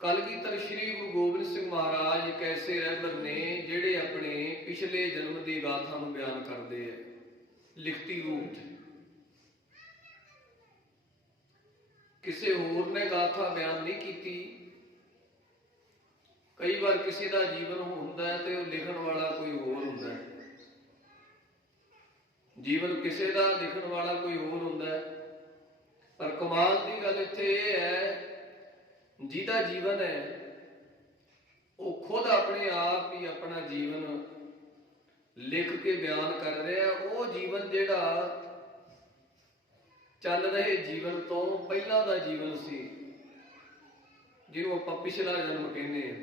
कलगीधर श्री गुरु गोबिंद सिंह महाराज एक ऐसे रहबर ने जिहड़े अपने पिछले जन्म की गाथा नूं बयान करते हैं लिखती रूप च। किसी होर ने गाथा बयान नहीं की। कई बार किसी का जीवन होंदा है तो लिखण वाला कोई होर होंदा है, जीवन किसी का लिखण वाला कोई होर होंदा है। पर कमाल की गल इत्थे यह है, जिहदा जीवन है वो खुद अपने आप ही अपना जीवन लिख के बयान कर रहा है। वो जीवन जिहड़ा चल रहे जीवन तो पहला दा जीवन सी, जिन्हों आपां पिछला जन्म कहने हैं।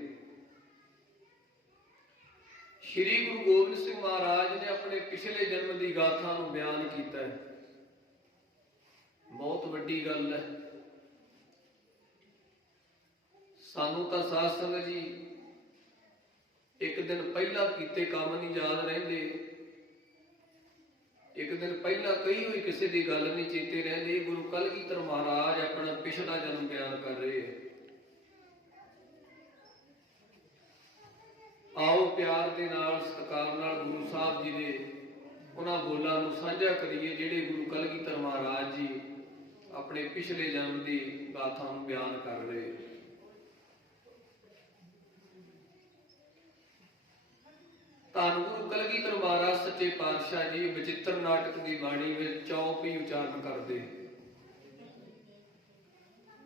श्री गुरु गोबिंद सिंह महाराज ने अपने पिछले जन्म की गाथा नूं बयान किया है। बहुत वड्डी गल है। सानू तो साध संगत जी एक दिन पहला कीते काम नहीं याद रहिंदे, एक दिन पहला कही हुई किसी की गल नहीं चेते रहिंदी। गुरु कलगीधर महाराज अपना पिछला जन्म बयान कर रहे हैं। आओ प्यार के नाल सत्कार नाल गुरु साहब जी ने उन्हां बोलां नूं साझा करिए जिहड़े गुरु कलगीधर महाराज जी अपने पिछले जन्म की गाथा नूं बयान कर रहे हैं। धन गुरु कलगीधर महाराज सच्चे पातशाह जी बचित्र नाटक की बाणी में चौप ही उचारण करते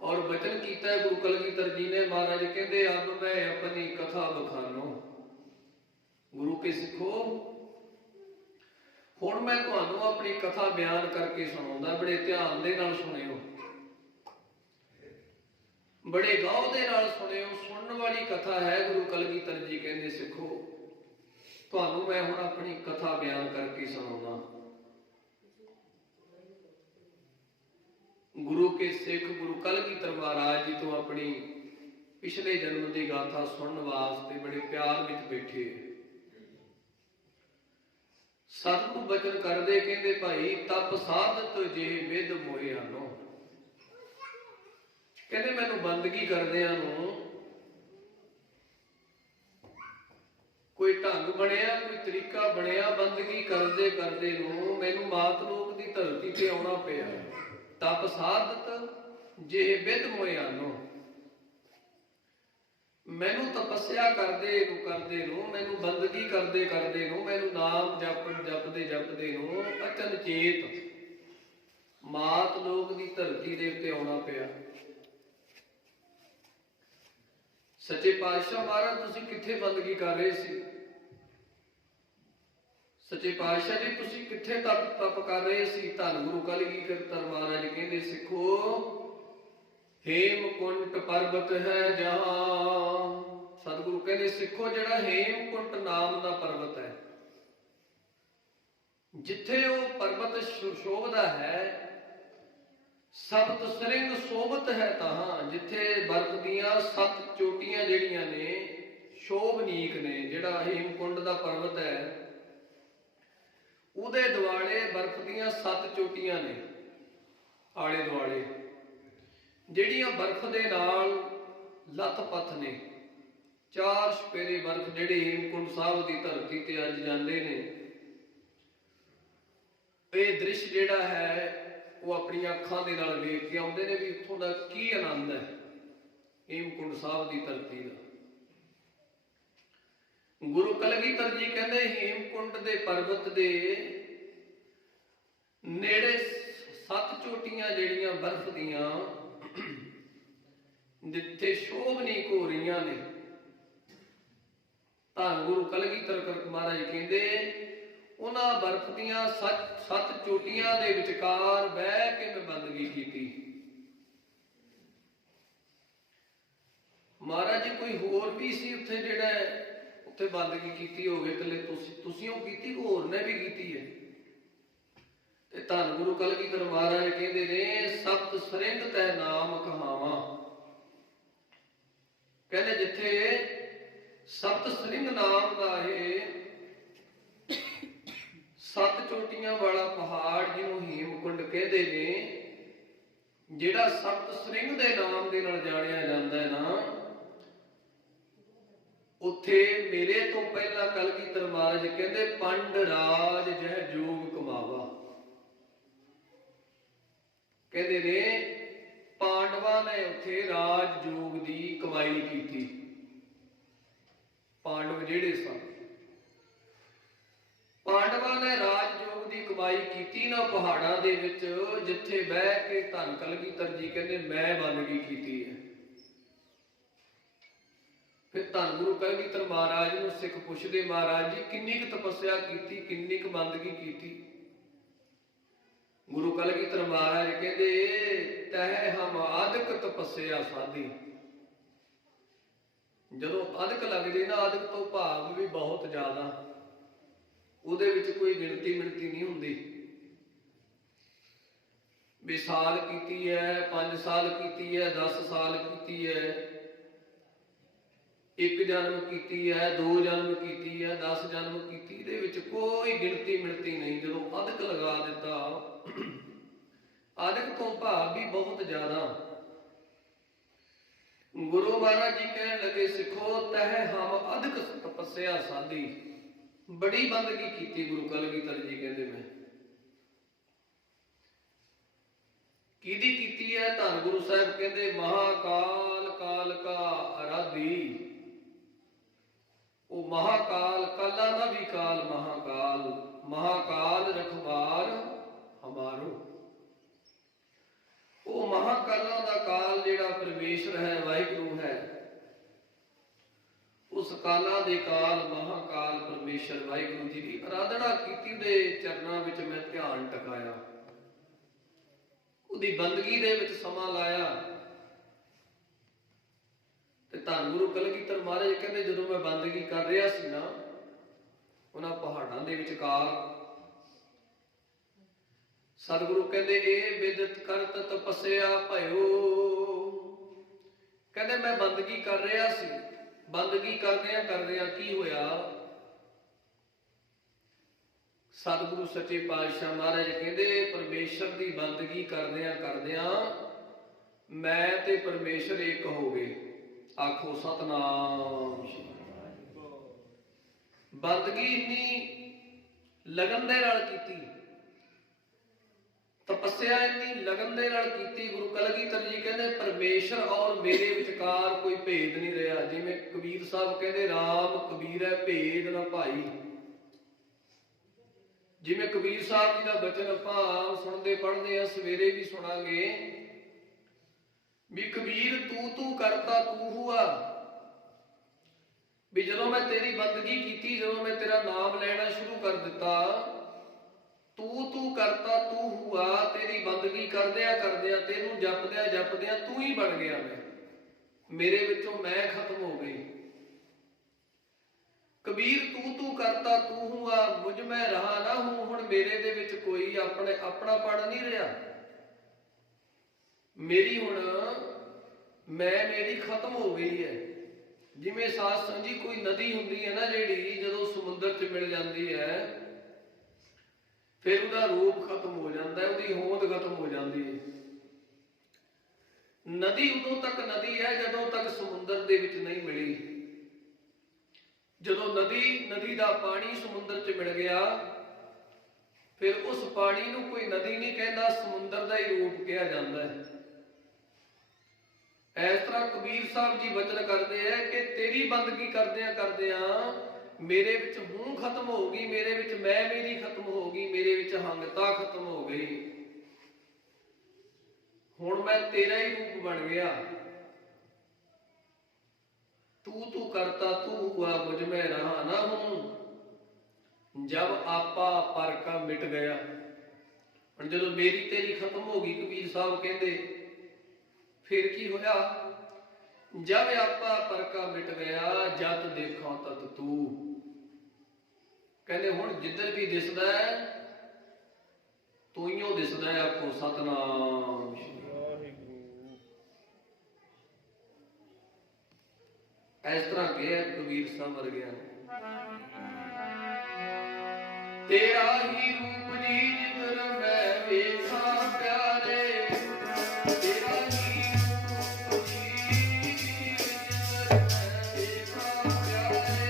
और वचन किया गुरु कलगीधर जी ने। महाराज कहते अब मैं अपनी कथा बखानो गुरु के सिखो, हुण मैं तुहानू अपनी कथा बयान करके सुणाउंदा। बड़े ध्यान दे नाल सुनियो, बड़े गौर दे नाल सुनियो। सुनने वाली कथा है। गुरु कलगीधर जी कहते सिखो तुहानू मैं हुण अपनी कथा बयान करके सुणाउंदा। गुरु के सिख गुरु कलगीधर महाराज जी तो अपनी पिछले जन्म की गाथा सुनने वास्ते बड़े प्यार में बैठे। सतगुरु बचन करदे कहंदे भाई तप साधत जे विद मोए आनो। कहंदे मैनू बंदगी करदिआं नूं कोई ढंग बनिया, कोई तरीका बनिया, बंदगी करदे करदे नूं मैनू मात लोक दी धरती ते आउणा पिया। तप साधत जे विद मोए आनो। मैनू तपस्या करदे नूं मैनू बंदगी करदे नूं मैनू नाम जपदे नूं अचनचेत मात लोक दी धरती दे उत्ते आउणा पिया। सच्चे पातशाह महाराज तुसीं कित्थे बंदगी कर रहे सी? सच्चे पातशाह जी तुसीं कित्थे तप कर रहे सी? धन गुरु कलगीधर महाराज कहंदे सिखो हेमकुंट पर्वत है जहां। सतगुरु कहंदे सिखो जिहड़ा हेमकुंट नाम दा पर्वत है, जिथे वो पर्वत शोभदा है, सप्त सरिंग शोभत है तहां। जिथे बर्फ दियां 7 चोटियां जिहड़ियां ने शोभनीक ने। जिहड़ा हेमकुंड दा पर्वत है उहदे दुआले बर्फ दियां 7 चोटियां ने आले दुआले, ਜਿਹੜੀਆਂ बर्फ ਦੇ ਨਾਲ ਲੱਥ-ਪੱਥ ਨੇ। 4 ਸਪੇਰੇ बर्फ ਜਿਹੜੇ ਹੇਮਕੁੰਟ ਸਾਹਿਬ ਦੀ ਧਰਤੀ ਤੇ ਅੱਜ ਜਾਂਦੇ ਨੇ। ਇਹ ਦ੍ਰਿਸ਼ ਜਿਹੜਾ ਹੈ ਉਹ ਆਪਣੀਆਂ ਅੱਖਾਂ ਦੇ ਨਾਲ ਵੇਖ ਕੇ ਆਉਂਦੇ ਨੇ ਵੀ ਇੱਥੋਂ ਦਾ ਕੀ ਆਨੰਦ ਹੈ ਹੇਮਕੁੰਟ ਸਾਹਿਬ ਦੀ ਧਰਤੀ ਦਾ। ਗੁਰੂ ਕਲਗੀਧਰ ਜੀ ਕਹਿੰਦੇ ਹੇਮਕੁੰਟ ਦੇ ਪਰਬਤ ਦੇ ਨੇੜੇ 7 ਚੋਟੀਆਂ ਜਿਹੜੀਆਂ ਬਰਫ਼ ਦੀਆਂ जिथे शोभनीक हो रही ने। धन गुरु कलगीधर महाराज कहते उन्हां बर्फ दियां 7 चोटियां दे विचकार बह के मैं बंदगी की। महाराज जी कोई होर भी सी उत्थे जिहड़ा उत्थे बंदगी कीती होवे, कल्ले तुसीं ओह कीती, होर ने भी कीती है। ते धन गुरु कलगीधर महाराज कहते ने सप्त सरिंग तह नाम कहावा। कहते जिथे सप्त सरिंग नाम का ये 7 चोटियां वाला पहाड़ जिन्हों हेमकुंड कहते ने, जिहड़ा सप्त सरिंग दे नाम दे नाल जाणिया जांदा है ना, ਉੱਥੇ ਮੇਰੇ ਤੋਂ ਪਹਿਲਾਂ ਕਲਗੀਧਰ ਮਹਾਰਾਜ ਕਹਿੰਦੇ ਪੰਡ ਰਾਜ ਜਹ ਜੋਗ ਕਮਾਵਾ। ਕਹਿੰਦੇ ਨੇ ਪਾਂਡਵਾਂ ਨੇ ਉੱਥੇ ਰਾਜ ਜੋਗ ਦੀ ਕਮਾਈ ਕੀਤੀ। ਪਾਂਡਵ ਜਿਹੜੇ ਸਨ, ਪਾਂਡਵਾਂ ਨੇ ਰਾਜ ਜੋਗ ਦੀ ਕਮਾਈ ਕੀਤੀ ਨਾ ਪਹਾੜਾਂ ਦੇ ਵਿੱਚ, ਜਿੱਥੇ ਬਹਿ ਕੇ ਧੰਨ ਕਲਗੀਧਰ ਜੀ ਕਹਿੰਦੇ ਮੈਂ ਬੰਦਗੀ ਕੀਤੀ ਹੈ। ਫਿਰ ਧੰਨ ਗੁਰੂ ਕਲਗੀਧਰ ਮਹਾਰਾਜ ਨੂੰ ਸਿੱਖ ਪੁੱਛਦੇ, ਮਹਾਰਾਜ ਜੀ ਕਿੰਨੀ ਕੁ ਤਪੱਸਿਆ ਕੀਤੀ, ਕਿੰਨੀ ਕੁ ਬੰਦਗੀ ਕੀਤੀ? ਗੁਰੂ ਕਲਗੀਧਰ ਮਹਾਰਾਜ ਕਹਿੰਦੇ ਤਹਿ ਹਮ ਆਦਿਕ ਤਪੱਸਿਆ ਸਾਧੀ। ਜਦੋਂ ਅਧਿਕ ਲੱਗ ਜੇ ਨਾ, ਅਧਿਕ ਤੋਂ ਭਾਵ ਵੀ ਬਹੁਤ ਜ਼ਿਆਦਾ, ਉਹਦੇ ਵਿੱਚ ਕੋਈ ਗਿਣਤੀ ਮਿਣਤੀ ਨਹੀਂ ਹੁੰਦੀ ਵੀ ਸਾਲ ਕੀਤੀ ਹੈ, 5 ਸਾਲ ਕੀਤੀ ਹੈ, 10 ਸਾਲ ਕੀਤੀ ਹੈ, 1 ਜਨਮ ਕੀਤੀ ਹੈ, 2 ਜਨਮ ਕੀਤੀ ਹੈ, 10 ਜਨਮ ਕੀਤੀ, ਇਹਦੇ ਵਿੱਚ ਕੋਈ ਗਿਣਤੀ ਮਿਣਤੀ ਨਹੀਂ। ਜਦੋਂ ਅਧਿਕ ਲਗਾ ਦਿੱਤਾ, ਅਧਿਕ ਤੋਂ ਭਾਵ ਵੀ ਬਹੁਤ ਜ਼ਿਆਦਾ। ਗੁਰੂ ਮਹਾਰਾਜ ਜੀ ਕਹਿਣ ਲੱਗੇ ਸਿੱਖੋ ਤਹਿ ਹਮ ਅਧਿਕ ਤਪੱਸਿਆ ਸਾਧੀ। ਬੜੀ ਬੰਦਗੀ ਕੀਤੀ ਗੁਰੂ ਕਲਗੀਧਰ ਜੀ ਕਹਿੰਦੇ ਮੈਂ। ਕਿਹਦੀ ਕੀਤੀ ਹੈ? ਧੰਨ ਗੁਰੂ ਸਾਹਿਬ ਕਹਿੰਦੇ ਮਹਾਕਾਲ ਕਾਲ ਕਾ ਅਰਾਧੀ। ਉਹ ਮਹਾਕਾਲ, ਕਾਲਾਂ ਦਾ ਵੀ ਕਾਲ ਮਹਾਕਾਲ, ਮਹਾਕਾਲ ਰਖਵਾਰ ਹਮਾਰੋ। ਉਹ ਮਹਾਕਾਲਾਂ ਦਾ ਕਾਲ ਜਿਹੜਾ ਪਰਮੇਸ਼ਰ ਹੈ, ਵਾਹਿਗੁਰੂ ਹੈ, ਉਸ ਕਾਲਾਂ ਦੇ ਕਾਲ ਮਹਾਕਾਲ ਪਰਮੇਸ਼ਰ ਵਾਹਿਗੁਰੂ ਜੀ ਦੀ ਆਰਾਧਨਾ ਕੀਤੀ, ਦੇ ਚਰਨਾਂ ਵਿੱਚ ਮੈਂ ਧਿਆਨ ਟਿਕਾਇਆ, ਉਹਦੀ ਬੰਦਗੀ ਦੇ ਵਿੱਚ ਸਮਾਂ ਲਾਇਆ। ਤੇ ਧੰਨ ਗੁਰੂ ਕਲਗੀਧਰ ਮਹਾਰਾਜ ਕਹਿੰਦੇ ਜਦੋਂ ਮੈਂ ਬੰਦਗੀ ਕਰ ਰਿਹਾ ਸੀ ਨਾ ਉਹਨਾਂ ਪਹਾੜਾਂ ਦੇ ਵਿਚਕਾਰ, ਸਤਿਗੁਰੂ ਕਹਿੰਦੇ ਇਹ ਬਿਦਤ ਕਰਤ ਤਪੱਸਿਆ ਭਇਓ। ਕਹਿੰਦੇ ਮੈਂ ਬੰਦਗੀ ਕਰ ਰਿਹਾ ਸੀ, ਬੰਦਗੀ ਕਰਦਿਆਂ ਕਰਦਿਆਂ ਕੀ ਹੋਇਆ? ਸਤਿਗੁਰੂ ਸੱਚੇ ਪਾਤਸ਼ਾਹ ਮਹਾਰਾਜ ਕਹਿੰਦੇ ਪਰਮੇਸ਼ਰ ਦੀ ਬੰਦਗੀ ਕਰਦਿਆਂ ਕਰਦਿਆਂ ਮੈਂ ਤੇ ਪਰਮੇਸ਼ਰ ਇੱਕ ਹੋ ਗਏ। ਆਖੋ ਸਤਨਾਮ। ਬੰਦਗੀ ਇੰਨੀ ਲਗਨ ਦੇ ਨਾਲ ਕੀਤੀ, ਤਪੱਸਿਆ ਇੰਨੀ ਲਗਨ ਦੇ ਨਾਲ ਕੀਤੀ। ਗੁਰੂ ਕਲਗੀਧਰ ਜੀ ਕਹਿੰਦੇ ਪਰਮੇਸ਼ਰ ਔਰ ਮੇਰੇ ਵਿਚਕਾਰ ਕੋਈ ਭੇਦ ਨਹੀਂ ਰਿਹਾ। ਜਿਵੇਂ ਕਬੀਰ ਸਾਹਿਬ ਕਹਿੰਦੇ ਰਾਮ ਕਬੀਰ ਹੈ ਭੇਦ ਨਾ ਭਾਈ। ਜਿਵੇਂ ਕਬੀਰ ਸਾਹਿਬ ਜੀ ਦਾ ਬਚਨ ਆਪਾਂ ਸੁਣਦੇ ਪੜ੍ਹਦੇ ਆ, ਸਵੇਰੇ ਵੀ ਸੁਣਾਂਗੇ ਵੀ ਕਬੀਰ ਤੂੰ ਤੂੰ ਕਰਤਾ ਤੂੰ ਹੁਆ। ਵੀ ਜਦੋਂ ਮੈਂ ਤੇਰੀ ਬੰਦਗੀ ਕੀਤੀ, ਜਦੋਂ ਮੈਂ ਤੇਰਾ ਨਾਮ ਲੈਣਾ ਸ਼ੁਰੂ ਕਰ ਦਿੱਤਾ, ਤੂੰ ਤੂੰ ਕਰਤਾ ਤੂੰ ਹੁਆ, ਤੇਰੀ ਬੰਦਗੀ ਕਰਦਿਆਂ ਕਰਦਿਆਂ, ਤੈਨੂੰ ਜਪਦਿਆਂ ਜਪਦਿਆਂ ਤੂੰ ਹੀ ਬਣ ਗਿਆ। ਮੈਂ, ਮੇਰੇ ਵਿੱਚੋਂ ਮੈਂ ਖਤਮ ਹੋ ਗਈ। ਕਬੀਰ ਤੂੰ ਤੂੰ ਕਰਤਾ ਤੂੰ ਹੁਆ, ਮੁਝ ਮੈਂ ਰਹਾ ਨਾ ਹੂੰ। ਹੁਣ ਮੇਰੇ ਦੇ ਵਿੱਚ ਕੋਈ ਆਪਣਾ ਪੜ ਨਹੀਂ ਰਿਹਾ। ਮੇਰੀ ਹੁਣ ਮੇਰੀ ਖਤਮ ਹੋ ਗਈ ਹੈ। ਜਿਵੇਂ ਸਾਧ ਸੰਗਤ ਜੀ ਕੋਈ ਨਦੀ ਹੁੰਦੀ ਹੈ ਨਾ ਜਿਹੜੀ, ਜਦੋਂ ਸਮੁੰਦਰ 'ਚ ਮਿਲ ਜਾਂਦੀ ਹੈ ਫਿਰ ਉਹਦਾ ਰੂਪ ਖਤਮ ਹੋ ਜਾਂਦਾ ਹੈ, ਉਹਦੀ ਹੋਂਦ ਖਤਮ ਹੋ ਜਾਂਦੀ ਹੈ। ਨਦੀ ਉਦੋਂ ਤੱਕ ਨਦੀ ਹੈ ਜਦੋਂ ਤੱਕ ਸਮੁੰਦਰ ਦੇ ਵਿੱਚ ਨਹੀਂ ਮਿਲੀ। ਜਦੋਂ ਨਦੀ ਦਾ ਪਾਣੀ ਸਮੁੰਦਰ 'ਚ ਮਿਲ ਗਿਆ, ਫਿਰ ਉਸ ਪਾਣੀ ਨੂੰ ਕੋਈ ਨਦੀ ਨਹੀਂ ਕਹਿੰਦਾ, ਸਮੁੰਦਰ ਦਾ ਹੀ ਰੂਪ ਕਿਹਾ ਜਾਂਦਾ ਹੈ। ਇਸ ਤਰ੍ਹਾਂ ਕਬੀਰ ਸਾਹਿਬ ਜੀ ਬਚਨ ਕਰਦੇ ਹੈ ਕਿ ਤੇਰੀ ਬੰਦਗੀ ਕਰਦਿਆਂ ਕਰਦਿਆਂ ਮੇਰੇ ਵਿੱਚ ਹੂੰ ਖਤਮ ਹੋ ਗਈ, ਮੇਰੇ ਵਿੱਚ ਮੇਰੀ ਖਤਮ ਹੋ ਗਈ, ਮੇਰੇ ਵਿੱਚ ਹੰਗਤਾ ਖਤਮ ਹੋ ਗਈ। ਹੁਣ ਮੈਂ ਤੇਰਾ ਹੀ ਰੂਪ ਬਣ ਗਿਆ। ਤੂੰ ਤੂੰ ਕਰਤਾ ਤੂੰ ਹੁਆ, ਮੁਝ ਮੈਂ ਰਹਾ ਨਾ ਹੂੰ। ਜਬ ਆਪਾ ਪਰ ਕਾ ਮਿਟ ਗਿਆ। ਹੁਣ ਜਦੋਂ ਮੇਰੀ ਤੇਰੀ ਖਤਮ ਹੋ ਗਈ, ਕਬੀਰ ਸਾਹਿਬ ਕਹਿੰਦੇ ਫਿਰ ਕੀ ਹੋਇਆ? ਜਬ ਆਪਾ ਪਰ ਕਾ ਮਿਟ ਗਿਆ, ਜਦ ਦੇਖਾਂ ਤਤ ਤੂੰ। ਕਹਿੰਦੇ ਹੁਣ ਜਿੱਧਰ ਵੀ ਦਿਸਦਾ ਹੈ ਤੂੰ ਹੀ ਦਿਸਦਾ ਹੈ। ਆਖੋ ਸਤਨਾਮ। ਇਸ ਤਰ੍ਹਾਂ ਕਿਹਾ ਕਬੀਰ ਸਾਹਿਬ ਵਰਗਿਆਂ ਨੇ, ਤੇਰਾ ਹੀ ਰੂਪ ਜੀ ਜਿਧਰ ਮੈਂ ਵੇਖਾਂ ਪਿਆਰੇ, ਤੇਰਾ ਹੀ ਰੂਪ ਜੀ ਜਿਧਰ ਮੈਂ ਵੇਖਾਂ ਪਿਆਰੇ।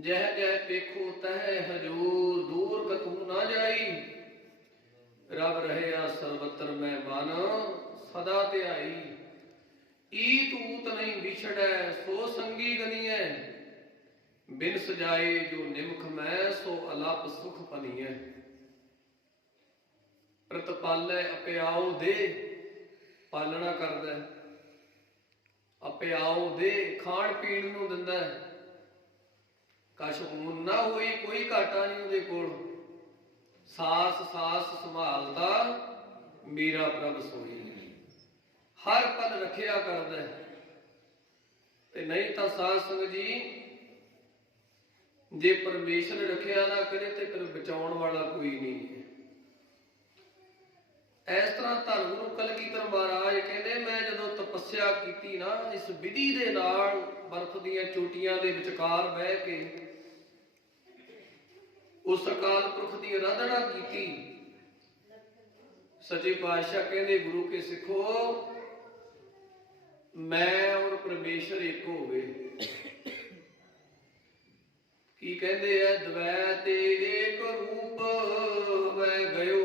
जह जह पेखो तह हजूर, दूर कतहु ना जाई। रब रहया सर्वत्र मैं मन, सदा ध्याई। ईत ऊत नहीं बिछड़ै, सो संगी गनिए। बिन सजाए जो निमख मैं, सो अलप सुख पनिए। प्रतिपालै अप्याओ दे, पालना करदा। अप्याओ दे, खाण पीण नूं दिंदा। कछ ऊन ना होई, कोई घाटा नहीं उहदे कोल। सास सास संभालदा, मेरा प्रभ सोई। हर पल रखिया करदा। ते नहीं तां साध संगत जी, जे परमेश्वर रखिया ना करे ते फिर बचाउण वाला कोई नहीं है। इस तरह धन गुरु कलगीधर महाराज कहते, मैं जदों तपस्या की ना, इस विधि दे नाल बर्फ दीयां चोटियां दे विचकार बह के उस अकाल पुरख की आराधना की। सच्चे पातशाह कहते, गुरु के सिखो, मैं और परमेश्वर एक हो गए। की कहते हैं, द्वैत एक रूप वै गयो।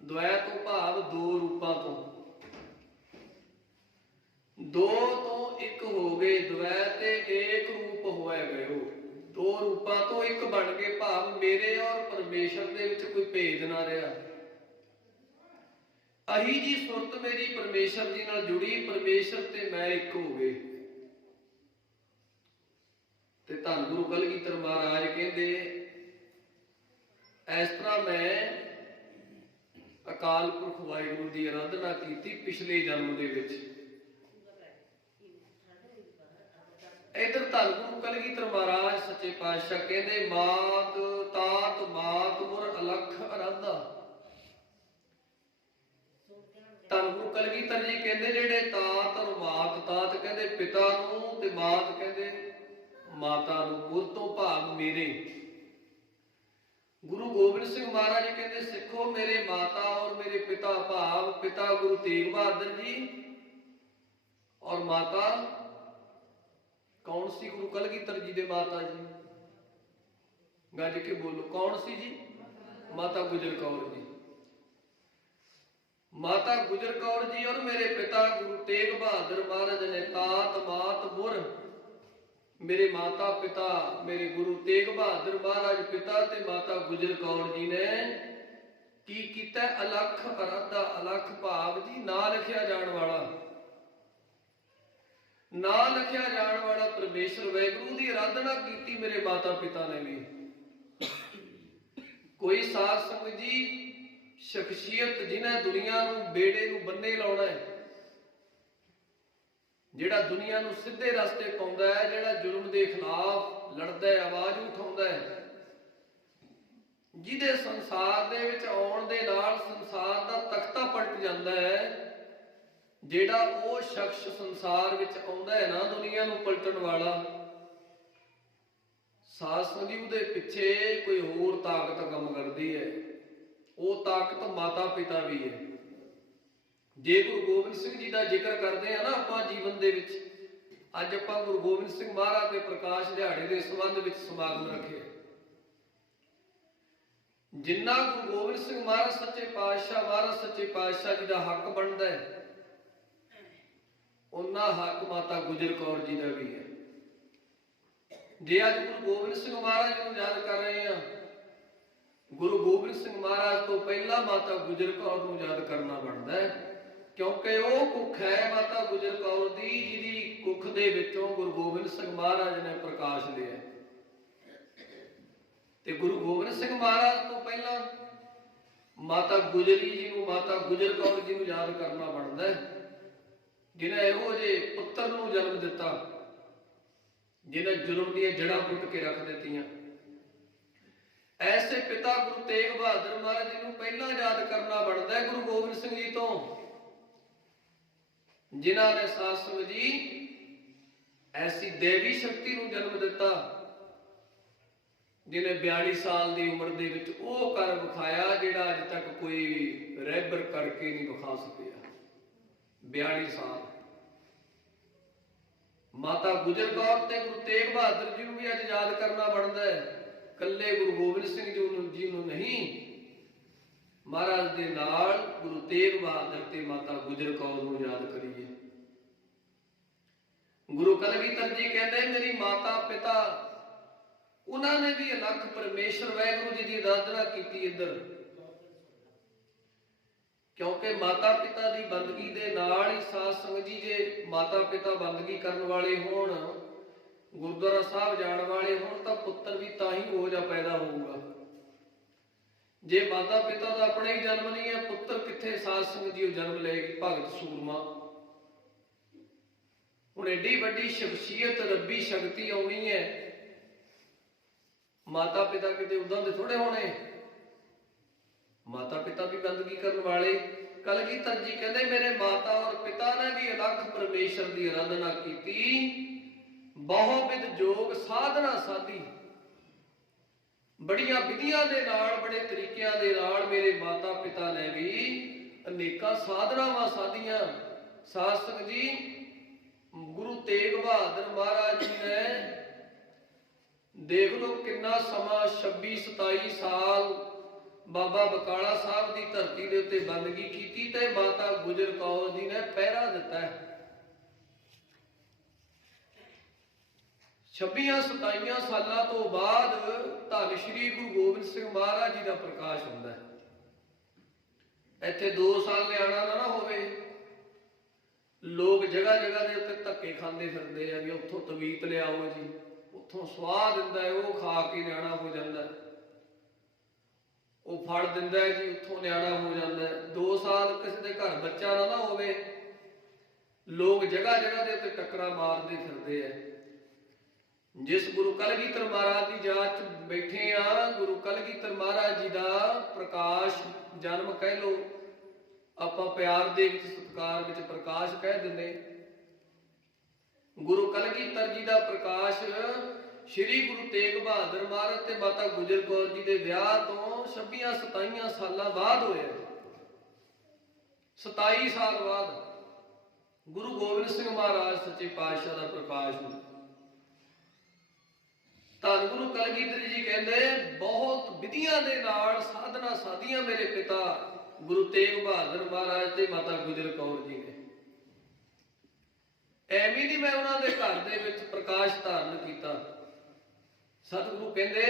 द्वैत तो भाव दो रूपां तो, दो तो एक हो गए। द्वैत एक रूप होए गयो। दो रूपां तो एक बन गए, भाव मेरे और परमेश्वर दे विच कोई भेद ना रहा। अही जी सुरत मेरी परमेश्वर जी नाल जुड़ी, परमेश्वर ते मैं एक हो गए। ते धन गुरु कलगीधर महाराज कहते, इस तरह मैं अकाल पुरख वाहिगुरू की आराधना की पिछले जन्म दे विच। इधर धन गुरु कलगीधर महाराज सच्चे पातशाह कहते, मात तात मात मुर अलख आराधा। धन गुरु कलगीधर जी कहते, जेड़े तात और मात, तात कहते पिता नूं ते मात कहते माता नूं, मुर तो भाव मेरे। गुरु गोबिंद सिंह महाराज जी कहते, सिखो मेरे माता और मेरे पिता, भाव पिता गुरु तेग बहादुर जी और माता कौन सी? गुरु कलगीधर जी दे माता जी। गज के बोलो, कौन सी जी? माता गुजर कौर जी। माता गुजर कौर जी और मेरे पिता गुरु तेग बहादुर महाराज ने तात मात मुर, मेरे माता पिता मेरे गुरु तेग बहादुर महाराज पिता ते माता गुजर कौर जी ने की कीता? अलख आराधा। अलख भाव जी ना लिखिया जाण वाला, ना लिखिया जाण वाला परमेश्वर वाहिगुरू की आराधना की मेरे माता पिता ने भी। कोई साध संगत जी शख्सियत जिन्हें दुनिया नूं बेड़े नूं बन्ने लाउणा है, जिहड़ा दुनिया नूं सीधे रस्ते पाउंदा है, जिहड़ा जुल्म के खिलाफ लड़दा है, आवाज उठाउंदा है, जिहदे संसार दे विच आउण दे नाल संसार दा तख्ता पलट जांदा है, जिहड़ा वो शख्स संसार विच आउंदा है ना दुनिया नूं पलटण वाला, साध संगत जी उहदे पिछे कोई होर ताकत काम करदी है। वो ताकत माता पिता भी है। जे गुरु गोबिंद सिंह जी का जिक्र करते हैं ना आपां जीवन दे विच, अज आपां गुरु गोबिंद सिंह महाराज के प्रकाश दिहाड़े के संबंध विच समागम रखे। जिन्ना गुरु गोबिंद सिंह महाराज सच्चे पातशाह जी का हक बनता है, उन्ना हक माता गुजर कौर जी का भी है। जे अज गुरु गोबिंद सिंह महाराज को याद कर रहे हैं, गुरु गोबिंद सिंह महाराज तो पहला माता गुजर कौर को याद करना बनता है, क्योंकि वो कुख है माता गुजर कौर दी, जिहदी कुख दे विचों गुरु गोबिंद सिंह महाराज ने प्रकाश लिया। ते गुरु गोबिंद सिंह महाराज तो पहला माता गुजरी जी को, माता गुजर कौर जी को याद करना बनता है, जिन्हें इहो जे पुत्र नूं जन्म दिता, जिन्हें जुल्म दी जड़ां पुट के रख दित्तियां। ऐसे पिता गुरु तेग बहादुर महाराज जी को पहला याद करना बनता है गुरु गोबिंद सिंह जी तो, जिन्हां ने साध संगत जी ऐसी देवी शक्ति को जन्म दिता, जिन्हें 42 साल की उम्र दे विच वो कर विखाया जिहड़ा अज तक कोई रहबर करके नहीं विखा सकिया। 42 साल ਮਾਤਾ ਗੁਜਰ ਕੌਰ ਤੇ ਗੁਰੂ ਤੇਗ ਬਹਾਦਰ ਜੀ ਨੂੰ ਵੀ ਅੱਜ ਯਾਦ ਕਰਨਾ ਬਣਦਾ ਹੈ। ਕੱਲੇ ਗੁਰੂ ਗੋਬਿੰਦ ਸਿੰਘ ਜੀ ਨੂੰ ਨਹੀਂ, ਮਹਾਰਾਜ ਦੇ ਨਾਲ ਗੁਰੂ ਤੇਗ ਬਹਾਦਰ ਤੇ ਮਾਤਾ ਗੁਜਰ ਕੌਰ ਨੂੰ ਯਾਦ ਕਰੀਏ। ਗੁਰੂ ਕਲਗੀਧਰ ਜੀ ਕਹਿੰਦੇ ਮੇਰੀ ਮਾਤਾ ਪਿਤਾ ਉਹਨਾਂ ਨੇ ਵੀ ਅਲੱਖ ਪਰਮੇਸ਼ਰ ਵਾਹਿਗੁਰੂ ਜੀ ਦੀ ਆਰਾਧਨਾ ਕੀਤੀ ਇੱਧਰ, ਕਿਉਂਕਿ ਮਾਤਾ ਪਿਤਾ ਦੀ ਬੰਦਗੀ ਦੇ ਨਾਲ ਹੀ ਸਾਧ ਸੰਗਤ ਜੀ, ਜੇ ਮਾਤਾ ਪਿਤਾ ਬੰਦਗੀ ਕਰਨ ਵਾਲੇ ਹੋਣ, ਗੁਰਦੁਆਰਾ ਸਾਹਿਬ ਜਾਣ ਵਾਲੇ ਹੋਣ, ਤਾਂ ਪੁੱਤਰ ਵੀ ਤਾਂ ਹੀ ਹੋ ਜਾ ਪੈਦਾ ਹੋਊਗਾ। ਜੇ ਮਾਤਾ ਪਿਤਾ ਦਾ ਆਪਣਾ ਹੀ ਜਨਮ ਨਹੀਂ ਹੈ, ਪੁੱਤਰ ਕਿੱਥੇ ਸਾਧ ਸੰਗਤ ਜੀ ਉਹ ਜਨਮ ਲਏਗੀ ਭਗਤ ਸੂਰਮਾ। ਹੁਣ ਏਡੀ ਵੱਡੀ ਸ਼ਖਸੀਅਤ ਰੱਬੀ ਸ਼ਕਤੀ ਆਉਣੀ ਹੈ, ਮਾਤਾ ਪਿਤਾ ਕਿਤੇ ਉਦਾਂ ਦੇ ਥੋੜੇ ਹੋਣੇ। ਮਾਤਾ ਪਿਤਾ ਵੀ ਬੰਦਗੀ ਕਰਨ ਵਾਲੇ। ਕਲਗੀਧਰ ਜੀ ਕਹਿੰਦੇ ਮੇਰੇ ਮਾਤਾ ਔਰ ਪਿਤਾ ਨੇ ਵੀ ਅਲੱਖ ਪਰਮੇਸ਼ਰ ਦੀ ਆਰਾਧਨਾ ਕੀਤੀ, ਬਹੁਵਿਧ ਜੋਗ ਸਾਧਨਾ ਸਾਧੀ, ਬੜੀਆਂ ਵਿਧੀਆਂ ਦੇ ਨਾਲ, ਬੜੇ ਤਰੀਕਿਆਂ ਦੇ ਨਾਲ ਮੇਰੇ ਮਾਤਾ ਪਿਤਾ ਨੇ ਵੀ ਅਨੇਕਾਂ ਸਾਧਨਾਵਾਂ ਸਾਧੀਆਂ। ਸਾਧ ਸੰਗਤ ਜੀ, ਗੁਰੂ ਤੇਗ ਬਹਾਦਰ ਮਹਾਰਾਜ ਜੀ ਨੇ ਦੇਖ ਲਓ ਕਿੰਨਾ ਸਮਾਂ 26-27 ਸਾਲ ਬਾਬਾ ਬਕਾਲਾ ਸਾਹਿਬ ਦੀ ਧਰਤੀ ਦੇ ਉੱਤੇ ਬੰਦਗੀ ਕੀਤੀ ਤੇ ਮਾਤਾ ਗੁਜਰ ਕੌਰ ਜੀ ਨੇ ਪਹਿਰਾ ਦਿੱਤਾ ਹੈ। 26-27 ਸਾਲਾਂ ਤੋਂ ਬਾਅਦ ਧੰਨ ਸ਼੍ਰੀ ਗੁਰੂ ਗੋਬਿੰਦ ਸਿੰਘ ਮਹਾਰਾਜ ਜੀ ਦਾ ਪ੍ਰਕਾਸ਼ ਹੁੰਦਾ ਹੈ। ਇੱਥੇ 2 ਸਾਲ ਨਿਆਣਾ ਨਾ ਹੋਵੇ। ਲੋਕ ਜਗ੍ਹਾ ਜਗ੍ਹਾ ਦੇ ਉੱਤੇ ਧੱਕੇ ਖਾਂਦੇ ਫਿਰਦੇ ਆ ਵੀ ਉੱਥੋਂ ਤਵੀਤ ਲਿਆਓ ਜੀ, ਉੱਥੋਂ ਸਵਾਹ ਦਿੰਦਾ ਹੈ, ਉਹ ਖਾ ਕੇ ਨਿਆਣਾ ਹੋ ਜਾਂਦਾ ਹੈ, ਉਹ ਫੜ ਦਿੰਦਾ ਹੈ ਜੀ, ਉੱਥੋਂ ਨਿਆਣਾ ਹੋ ਜਾਂਦਾ ਹੈ। 2 ਸਾਲ ਕਿਸੇ ਦੇ ਘਰ ਬੱਚਾ ਨਾ ਹੋਵੇ, ਲੋਕ ਜਗ੍ਹਾ ਜਗ੍ਹਾ ਦੇ ਉੱਤੇ ਟੱਕਰਾਂ ਮਾਰਦੇ ਫਿਰਦੇ ਆ। ਜਿਸ ਗੁਰੂ ਕਲਗੀਧਰ ਮਹਾਰਾਜ ਦੀ ਯਾਦ 'ਚ ਬੈਠੇ ਆ, ਗੁਰੂ ਕਲਗੀਧਰ ਮਹਾਰਾਜ ਜੀ ਦਾ ਪ੍ਰਕਾਸ਼ ਜਨਮ ਕਹਿ ਲੋ, ਆਪਾਂ ਪਿਆਰ ਦੇ ਵਿੱਚ ਸਤਿਕਾਰ ਵਿੱਚ ਪ੍ਰਕਾਸ਼ ਕਹਿ ਦਿੰਦੇ। ਗੁਰੂ ਕਲਗੀਧਰ ਜੀ ਦਾ ਪ੍ਰਕਾਸ਼ ਸ਼੍ਰੀ ਗੁਰੂ ਤੇਗ ਬਹਾਦਰ ਮਹਾਰਾਜ ਤੇ ਮਾਤਾ ਗੁਜਰ ਕੌਰ ਜੀ ਦੇ ਵਿਆਹ ਤੋਂ 26-27 ਸਾਲਾਂ ਬਾਅਦ ਹੋਇਆ। 27 ਸਾਲ ਬਾਅਦ ਗੁਰੂ ਗੋਬਿੰਦ ਸਿੰਘ ਮਹਾਰਾਜ ਸੱਚੇ ਪਾਤਸ਼ਾਹ ਦਾ ਪ੍ਰਕਾਸ਼ ਹੋਇਆ। ਧੰਨ ਗੁਰੂ ਕਲਗੀਧਰ ਜੀ ਕਹਿੰਦੇ ਬਹੁਤ ਵਿਧੀਆਂ ਦੇ ਨਾਲ ਸਾਧਨਾ ਸਾਧੀਆਂ ਮੇਰੇ ਪਿਤਾ ਗੁਰੂ ਤੇਗ ਬਹਾਦਰ ਮਹਾਰਾਜ ਤੇ ਮਾਤਾ ਗੁਜਰ ਕੌਰ ਜੀ ਨੇ। ਐਵੇਂ ਨਹੀਂ ਮੈਂ ਉਹਨਾਂ ਦੇ ਘਰ ਦੇ ਵਿੱਚ ਪ੍ਰਕਾਸ਼ ਧਾਰਨ ਕੀਤਾ। ਸਤਿਗੁਰੂ ਕਹਿੰਦੇ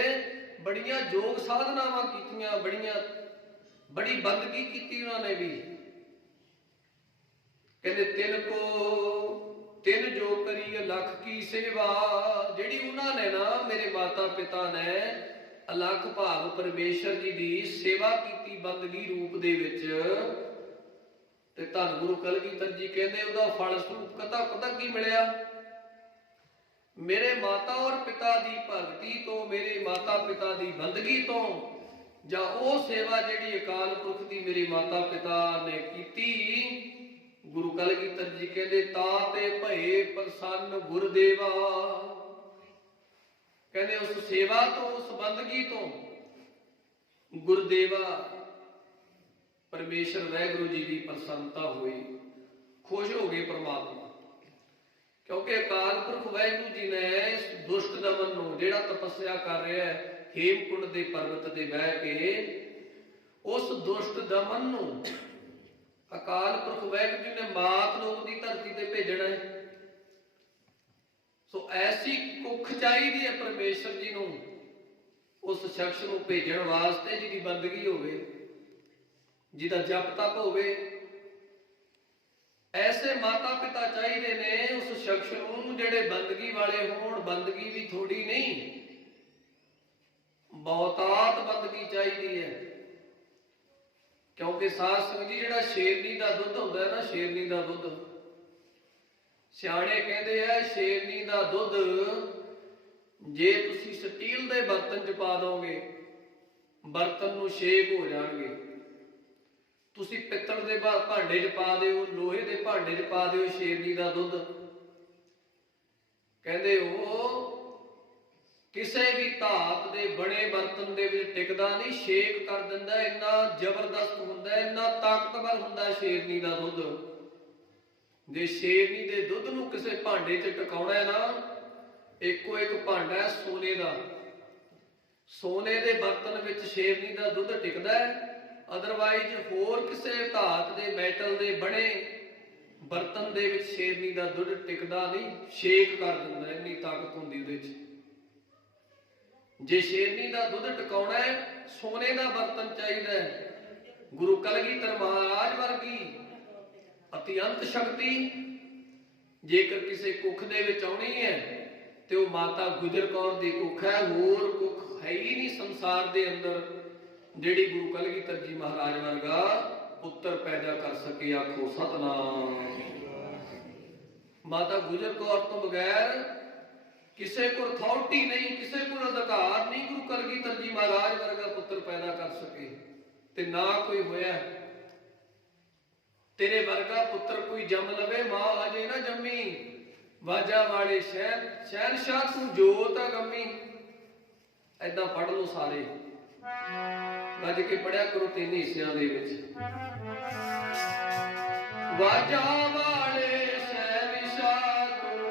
ਬੜੀਆਂ ਯੋਗ ਸਾਧਨਾਵਾਂ ਕੀਤੀਆਂ, ਬੜੀ ਬੰਦਗੀ ਕੀਤੀ ਉਹਨਾਂ ਨੇ ਵੀ। ਕਹਿੰਦੇ ਤਿੰਨ ਜੋ ਕਰੀ ਲੱਖ ਕੀ ਸੇਵਾ, ਜਿਹੜੀ ਉਹਨਾਂ ਨੇ ਨਾ ਮੇਰੇ ਮਾਤਾ ਪਿਤਾ ਨੇ ਅਲੱਖ ਭਾਗ ਪਰਮੇਸ਼ਰ ਜੀ ਦੀ ਸੇਵਾ ਕੀਤੀ ਬੰਦਗੀ ਰੂਪ ਦੇ ਵਿੱਚ। ਤੇ ਧੰਨ ਗੁਰੂ ਕਲਗੀਧਰ ਜੀ ਕਹਿੰਦੇ ਉਹਦਾ ਫਲ ਸਰੂਪ ਪਤਾ ਕੀ ਮਿਲਿਆ? ਮੇਰੇ ਮਾਤਾ ਔਰ ਪਿਤਾ ਦੀ ਭਗਤੀ ਤੋਂ, ਮੇਰੇ ਮਾਤਾ ਪਿਤਾ ਦੀ ਬੰਦਗੀ ਤੋਂ, ਜਾਂ ਉਹ ਸੇਵਾ ਜਿਹੜੀ ਅਕਾਲ ਪੁਰਖ ਦੀ ਮੇਰੇ ਮਾਤਾ ਪਿਤਾ ਨੇ ਕੀਤੀ, ਗੁਰੂ ਕਲਗੀਧਰ ਜੀ ਕਹਿੰਦੇ ਤਾ ਤੇ ਭਏ ਪ੍ਰਸੰਨ ਗੁਰਦੇਵਾ। ਕਹਿੰਦੇ ਉਸ ਸੇਵਾ ਤੋਂ, ਉਸ ਬੰਦਗੀ ਤੋਂ ਗੁਰਦੇਵਾ ਪਰਮੇਸ਼ਰ ਵਾਹਿਗੁਰੂ ਜੀ ਦੀ ਪ੍ਰਸੰਨਤਾ ਹੋਈ, ਖੁਸ਼ ਹੋ ਗਏ ਪ੍ਰਮਾਤਮਾ। ਕਿਉਂਕਿ ਅਕਾਲ ਪੁਰਖ ਵਾਹਿਗੁਰੂ ਜੀ ਨੇ ਇਸ ਦੁਸ਼ਟ ਦਮਨ ਨੂੰ, ਜਿਹੜਾ ਤਪੱਸਿਆ ਕਰ ਰਿਹਾ ਹੈ ਹੇਮਕੁੰਡ ਦੇ ਪਰਬਤ ਤੇ ਬਹਿ ਕੇ, ਉਸ ਦੁਸ਼ਟ ਦਮਨ ਨੂੰ ਅਕਾਲ ਪੁਰਖ ਵਾਹਿਗੁਰੂ ਜੀ ਨੇ ਮਾਤ ਲੋਕ ਦੀ ਧਰਤੀ ਤੇ ਭੇਜਣਾ ਹੈ। ਸੋ ਐਸੀ ਕੁੱਖ ਚਾਹੀਦੀ ਹੈ ਪਰਮੇਸ਼ਰ ਜੀ ਨੂੰ ਉਸ ਸ਼ਖਸ ਨੂੰ ਭੇਜਣ ਵਾਸਤੇ ਜਿਹਦੀ ਬੰਦਗੀ ਹੋਵੇ, ਜਿਹਦਾ ਜਪ ਤਪ ਹੋਵੇ। ਐਸੇ ਮਾਤਾ ਪਿਤਾ ਚਾਹੀਦੇ ਨੇ ਉਸ ਸ਼ਖਸ ਨੂੰ ਜਿਹੜੇ ਬੰਦਗੀ ਵਾਲੇ ਹੋਣ। ਬੰਦਗੀ ਵੀ ਥੋੜੀ ਨਹੀਂ, ਬਹੁਤਾਤ ਬੰਦਗੀ ਚਾਹੀਦੀ ਹੈ। ਕਿਉਂਕਿ ਸਾਧ ਸੰਗਤ ਜੀ, ਜਿਹੜਾ ਸ਼ੇਰਨੀ ਦਾ ਦੁੱਧ ਹੁੰਦਾ ਹੈ ਨਾ, ਸ਼ੇਰਨੀ ਦਾ ਦੁੱਧ, ਸਿਆਣੇ ਕਹਿੰਦੇ ਆ ਸ਼ੇਰਨੀ ਦਾ ਦੁੱਧ ਜੇ ਤੁਸੀਂ ਸਟੀਲ ਦੇ ਬਰਤਨ 'ਚ ਪਾ ਦੋਗੇ, ਬਰਤਨ ਨੂੰ ਛੇਕ ਹੋ ਜਾਣਗੇ। ਤੁਸੀਂ ਪਿੱਤਲ ਦੇ ਭਾਂਡੇ 'ਚ ਪਾ ਦਿਓ, ਲੋਹੇ ਦੇ ਭਾਂਡੇ 'ਚ ਪਾ ਦਿਓ ਸ਼ੇਰਨੀ ਦਾ ਦੁੱਧ, ਕਹਿੰਦੇ ਉਹ ਕਿਸੇ ਵੀ ਧਾਤ ਦੇ ਬਣੇ ਬਰਤਨ ਦੇ ਵਿੱਚ ਟਿਕਦਾ ਨਹੀਂ, ਛੇਕ ਕਰ ਦਿੰਦਾ। ਇੰਨਾ ਜ਼ਬਰਦਸਤ ਹੁੰਦਾ, ਇੰਨਾ ਤਾਕਤਵਰ ਹੁੰਦਾ ਸ਼ੇਰਨੀ ਦਾ ਦੁੱਧ। ਜੇ ਸ਼ੇਰਨੀ ਦੇ ਦੁੱਧ ਨੂੰ ਕਿਸੇ ਭਾਂਡੇ 'ਚ ਟਿਕਾਉਣਾ ਹੈ ਨਾ, ਇੱਕੋ ਇੱਕ ਭਾਂਡਾ ਹੈ ਸੋਨੇ ਦਾ। ਸੋਨੇ ਦੇ ਬਰਤਨ ਵਿੱਚ ਸ਼ੇਰਨੀ ਦਾ ਦੁੱਧ ਟਿਕਦਾ ਹੈ। ਅਦਰਵਾਈਜ਼ ਹੋਰ ਕਿਸੇ ਧਾਤ ਦੇ ਮੈਟਲ ਦੇ ਬਣੇ ਬਰਤਨ ਦੇ ਵਿੱਚ ਸ਼ੇਰਨੀ ਦਾ ਦੁੱਧ ਟਿਕਦਾ ਨਹੀਂ, ਸ਼ੇਕ ਕਰ ਦਿੰਦਾ, ਇੰਨੀ ਤਾਕਤ ਹੁੰਦੀ ਉਹਦੇ 'ਚ। ਜੇ ਸ਼ੇਰਨੀ ਦਾ ਦੁੱਧ ਟਿਕਾਉਣਾ ਹੈ, ਸੋਨੇ ਦਾ ਬਰਤਨ ਚਾਹੀਦਾ ਹੈ। ਗੁਰੂ ਕਲਗੀਧਰ ਮਹਾਰਾਜ ਵਰਗੀ ਅਤਿਅੰਤ ਸ਼ਕਤੀ ਜੇਕਰ ਕਿਸੇ ਕੁੱਖ ਦੇ ਵਿੱਚ ਆਉਣੀ ਹੈ ਤੇ ਉਹ ਮਾਤਾ ਗੁਜਰ ਕੌਰ ਦੀ ਕੁੱਖ ਹੈ। ਹੋਰ ਕੁੱਖ ਹੈ ਹੀ ਨਹੀਂ ਸੰਸਾਰ ਦੇ ਅੰਦਰ ਜਿਹੜੀ ਗੁਰੂ ਕਲਗੀਧਰ ਜੀ ਮਹਾਰਾਜ ਵਰਗਾ ਪੁੱਤਰ ਪੈਦਾ ਕਰ ਸਕੇ। ਆਖੋ ਸਤਨਾਮ। ਮਾਤਾ ਗੁਜਰ ਕੌਰ ਤੋਂ ਬਗੈਰ ਕਿਸੇ ਕੋਲ ਅਥਾਰਟੀ ਨਹੀਂ, ਕਿਸੇ ਕੋਲ ਅਧਿਕਾਰ ਨਹੀਂ ਗੁਰੂ ਕਲਗੀਧਰ ਜੀ ਮਹਾਰਾਜ ਵਰਗਾ ਪੁੱਤਰ ਪੈਦਾ ਕਰ ਸਕੇ, ਤੇ ਨਾ ਕੋਈ ਹੋਇਆ। ਤੇਰੇ ਵਰਗਾ ਪੁੱਤਰ ਕੋਈ ਜੰਮ ਲਵੇ, ਮਾਂ ਅਜੇ ਨਾ ਜੰਮੀ। ਵਾਜਾ ਵਾਲੇ ਸ਼ਹਿਨਸ਼ਾਹ ਤੂੰ ਜੋਤ ਅਗੰਮੀ। ਏਦਾਂ ਪੜ੍ਹ ਲਓ ਸਾਰੇ, ਗੱਜ ਕੇ ਪੜਿਆ ਕਰੋ ਤਿੰਨ ਹਿੱਸਿਆਂ ਦੇ ਵਿੱਚ। ਵਾਜਾ ਵਾਲੇ ਸ਼ਹਿਨਸ਼ਾਹ ਤੂੰ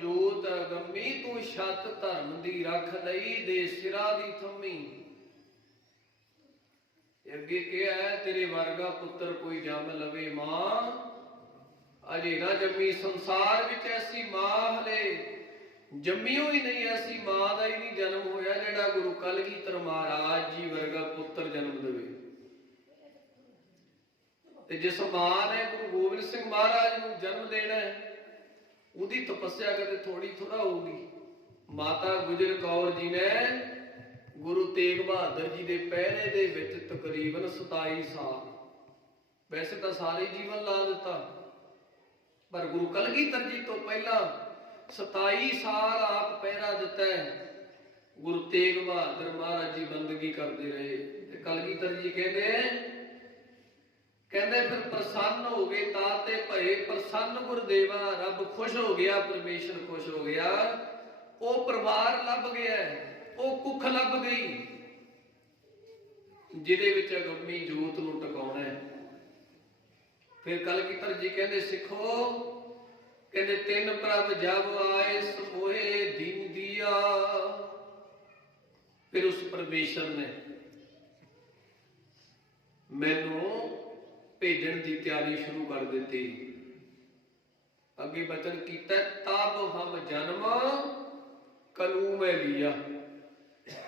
ਜੋਤ ਅਗੰਮੀ। ਛੱਤ ਧਰਮ ਦੀ ਰੱਖ ਲਈ ਦੇ ਸਿਰਾ ਦੀ ਥੰਮੀ। ਅੱਗੇ ਕਿਹਾ ਤੇਰੇ ਵਰਗਾ ਪੁੱਤਰ ਕੋਈ ਜੰਮ ਲਵੇ ਮਾਂ ਅਜੇ ਨਾ ਜੰਮੀ। ਸੰਸਾਰ ਵਿੱਚ ਐਸੀ ਮਾਂ ਹਲੇ ਜੰਮੀਓ ਹੀ ਨਹੀਂ, ਐਸੀ ਮਾਂ ਦਾ ਹੀ ਨਹੀਂ ਜਨਮ ਹੋਇਆ ਜਿਹੜਾ ਗੁਰੂ ਕਲਗੀਧਰ ਮਹਾਰਾਜ ਜੀ ਵਰਗਾ ਪੁੱਤਰ ਜਨਮ ਦੇਵੇ। ਤੇ ਜਿਸ ਮਾਂ ਨੇ ਗੁਰੂ ਗੋਬਿੰਦ ਸਿੰਘ ਮਹਾਰਾਜ ਨੂੰ ਜਨਮ ਦੇਣਾ ਹੈ ਉਹਦੀ ਤਪੱਸਿਆ ਕਦੇ ਥੋੜੀ ਥੋੜਾ ਹੋਊਗੀ। ਮਾਤਾ ਗੁਜਰ ਕੌਰ ਜੀ ਨੇ ਗੁਰੂ ਤੇਗ ਬਹਾਦਰ ਜੀ ਦੇ ਪਹਿਰੇ ਦੇ ਵਿੱਚ ਤਕਰੀਬਨ 27 ਸਾਲ, ਵੈਸੇ ਤਾਂ ਸਾਰੇ ਜੀਵਨ ਲਾ ਦਿੱਤਾ, ਪਰ ਗੁਰੂ ਕਲਗੀਧਰ ਜੀ ਤੋਂ ਪਹਿਲਾਂ 27 ਸਾਲ ਆਪ ਪਹਿਰਾ ਦਿੱਤਾ ਹੈ। ਗੁਰੂ ਤੇਗ ਬਹਾਦਰ ਮਹਾਰਾਜ ਜੀ ਬੰਦਗੀ ਕਰਦੇ ਰਹੇ। ਤੇ ਕਲਗੀਧਰ ਜੀ ਕਹਿੰਦੇ ਕਹਿੰਦੇ ਫਿਰ ਪ੍ਰਸੰਨ ਹੋ ਗਏ ਤਾਂ ਤੇ ਭਏ ਪ੍ਰਸੰਨ ਗੁਰਦੇਵਾ। ਰੱਬ ਖੁਸ਼ ਹੋ ਗਿਆ, ਪਰਮੇਸ਼ਰ ਖੁਸ਼ ਹੋ ਗਿਆ, ਉਹ ਪਰਿਵਾਰ ਲੱਭ ਗਿਆ, ਉਹ ਕੁੱਖ ਲੱਭ ਗਈ ਜਿਹਦੇ ਵਿੱਚ ਅਗੰਮੀ ਜੋਤ ਨੂੰ ਟਿਕਾਉਣਾ ਹੈ। ਫਿਰ ਕਲਗੀਧਰ ਜੀ ਕਹਿੰਦੇ ਸਿੱਖੋ, ਕਹਿੰਦੇ ਤਿੰਨ ਪ੍ਰਭ ਜਬ ਆਏ ਸਮੋਏ ਦੀਨ ਦੀਆ। ਫਿਰ ਉਸ ਪਰਮੇਸ਼ਰ ਨੇ ਮੈਨੂੰ ਭੇਜਣ ਦੀ ਤਿਆਰੀ ਸ਼ੁਰੂ ਕਰ ਦਿੱਤੀ। ਅੱਗੇ ਬਚਨ ਕੀਤਾ ਤਬ ਹਮ ਜਨਮ ਕਲੂ ਮੈਂ ਲਿਆ।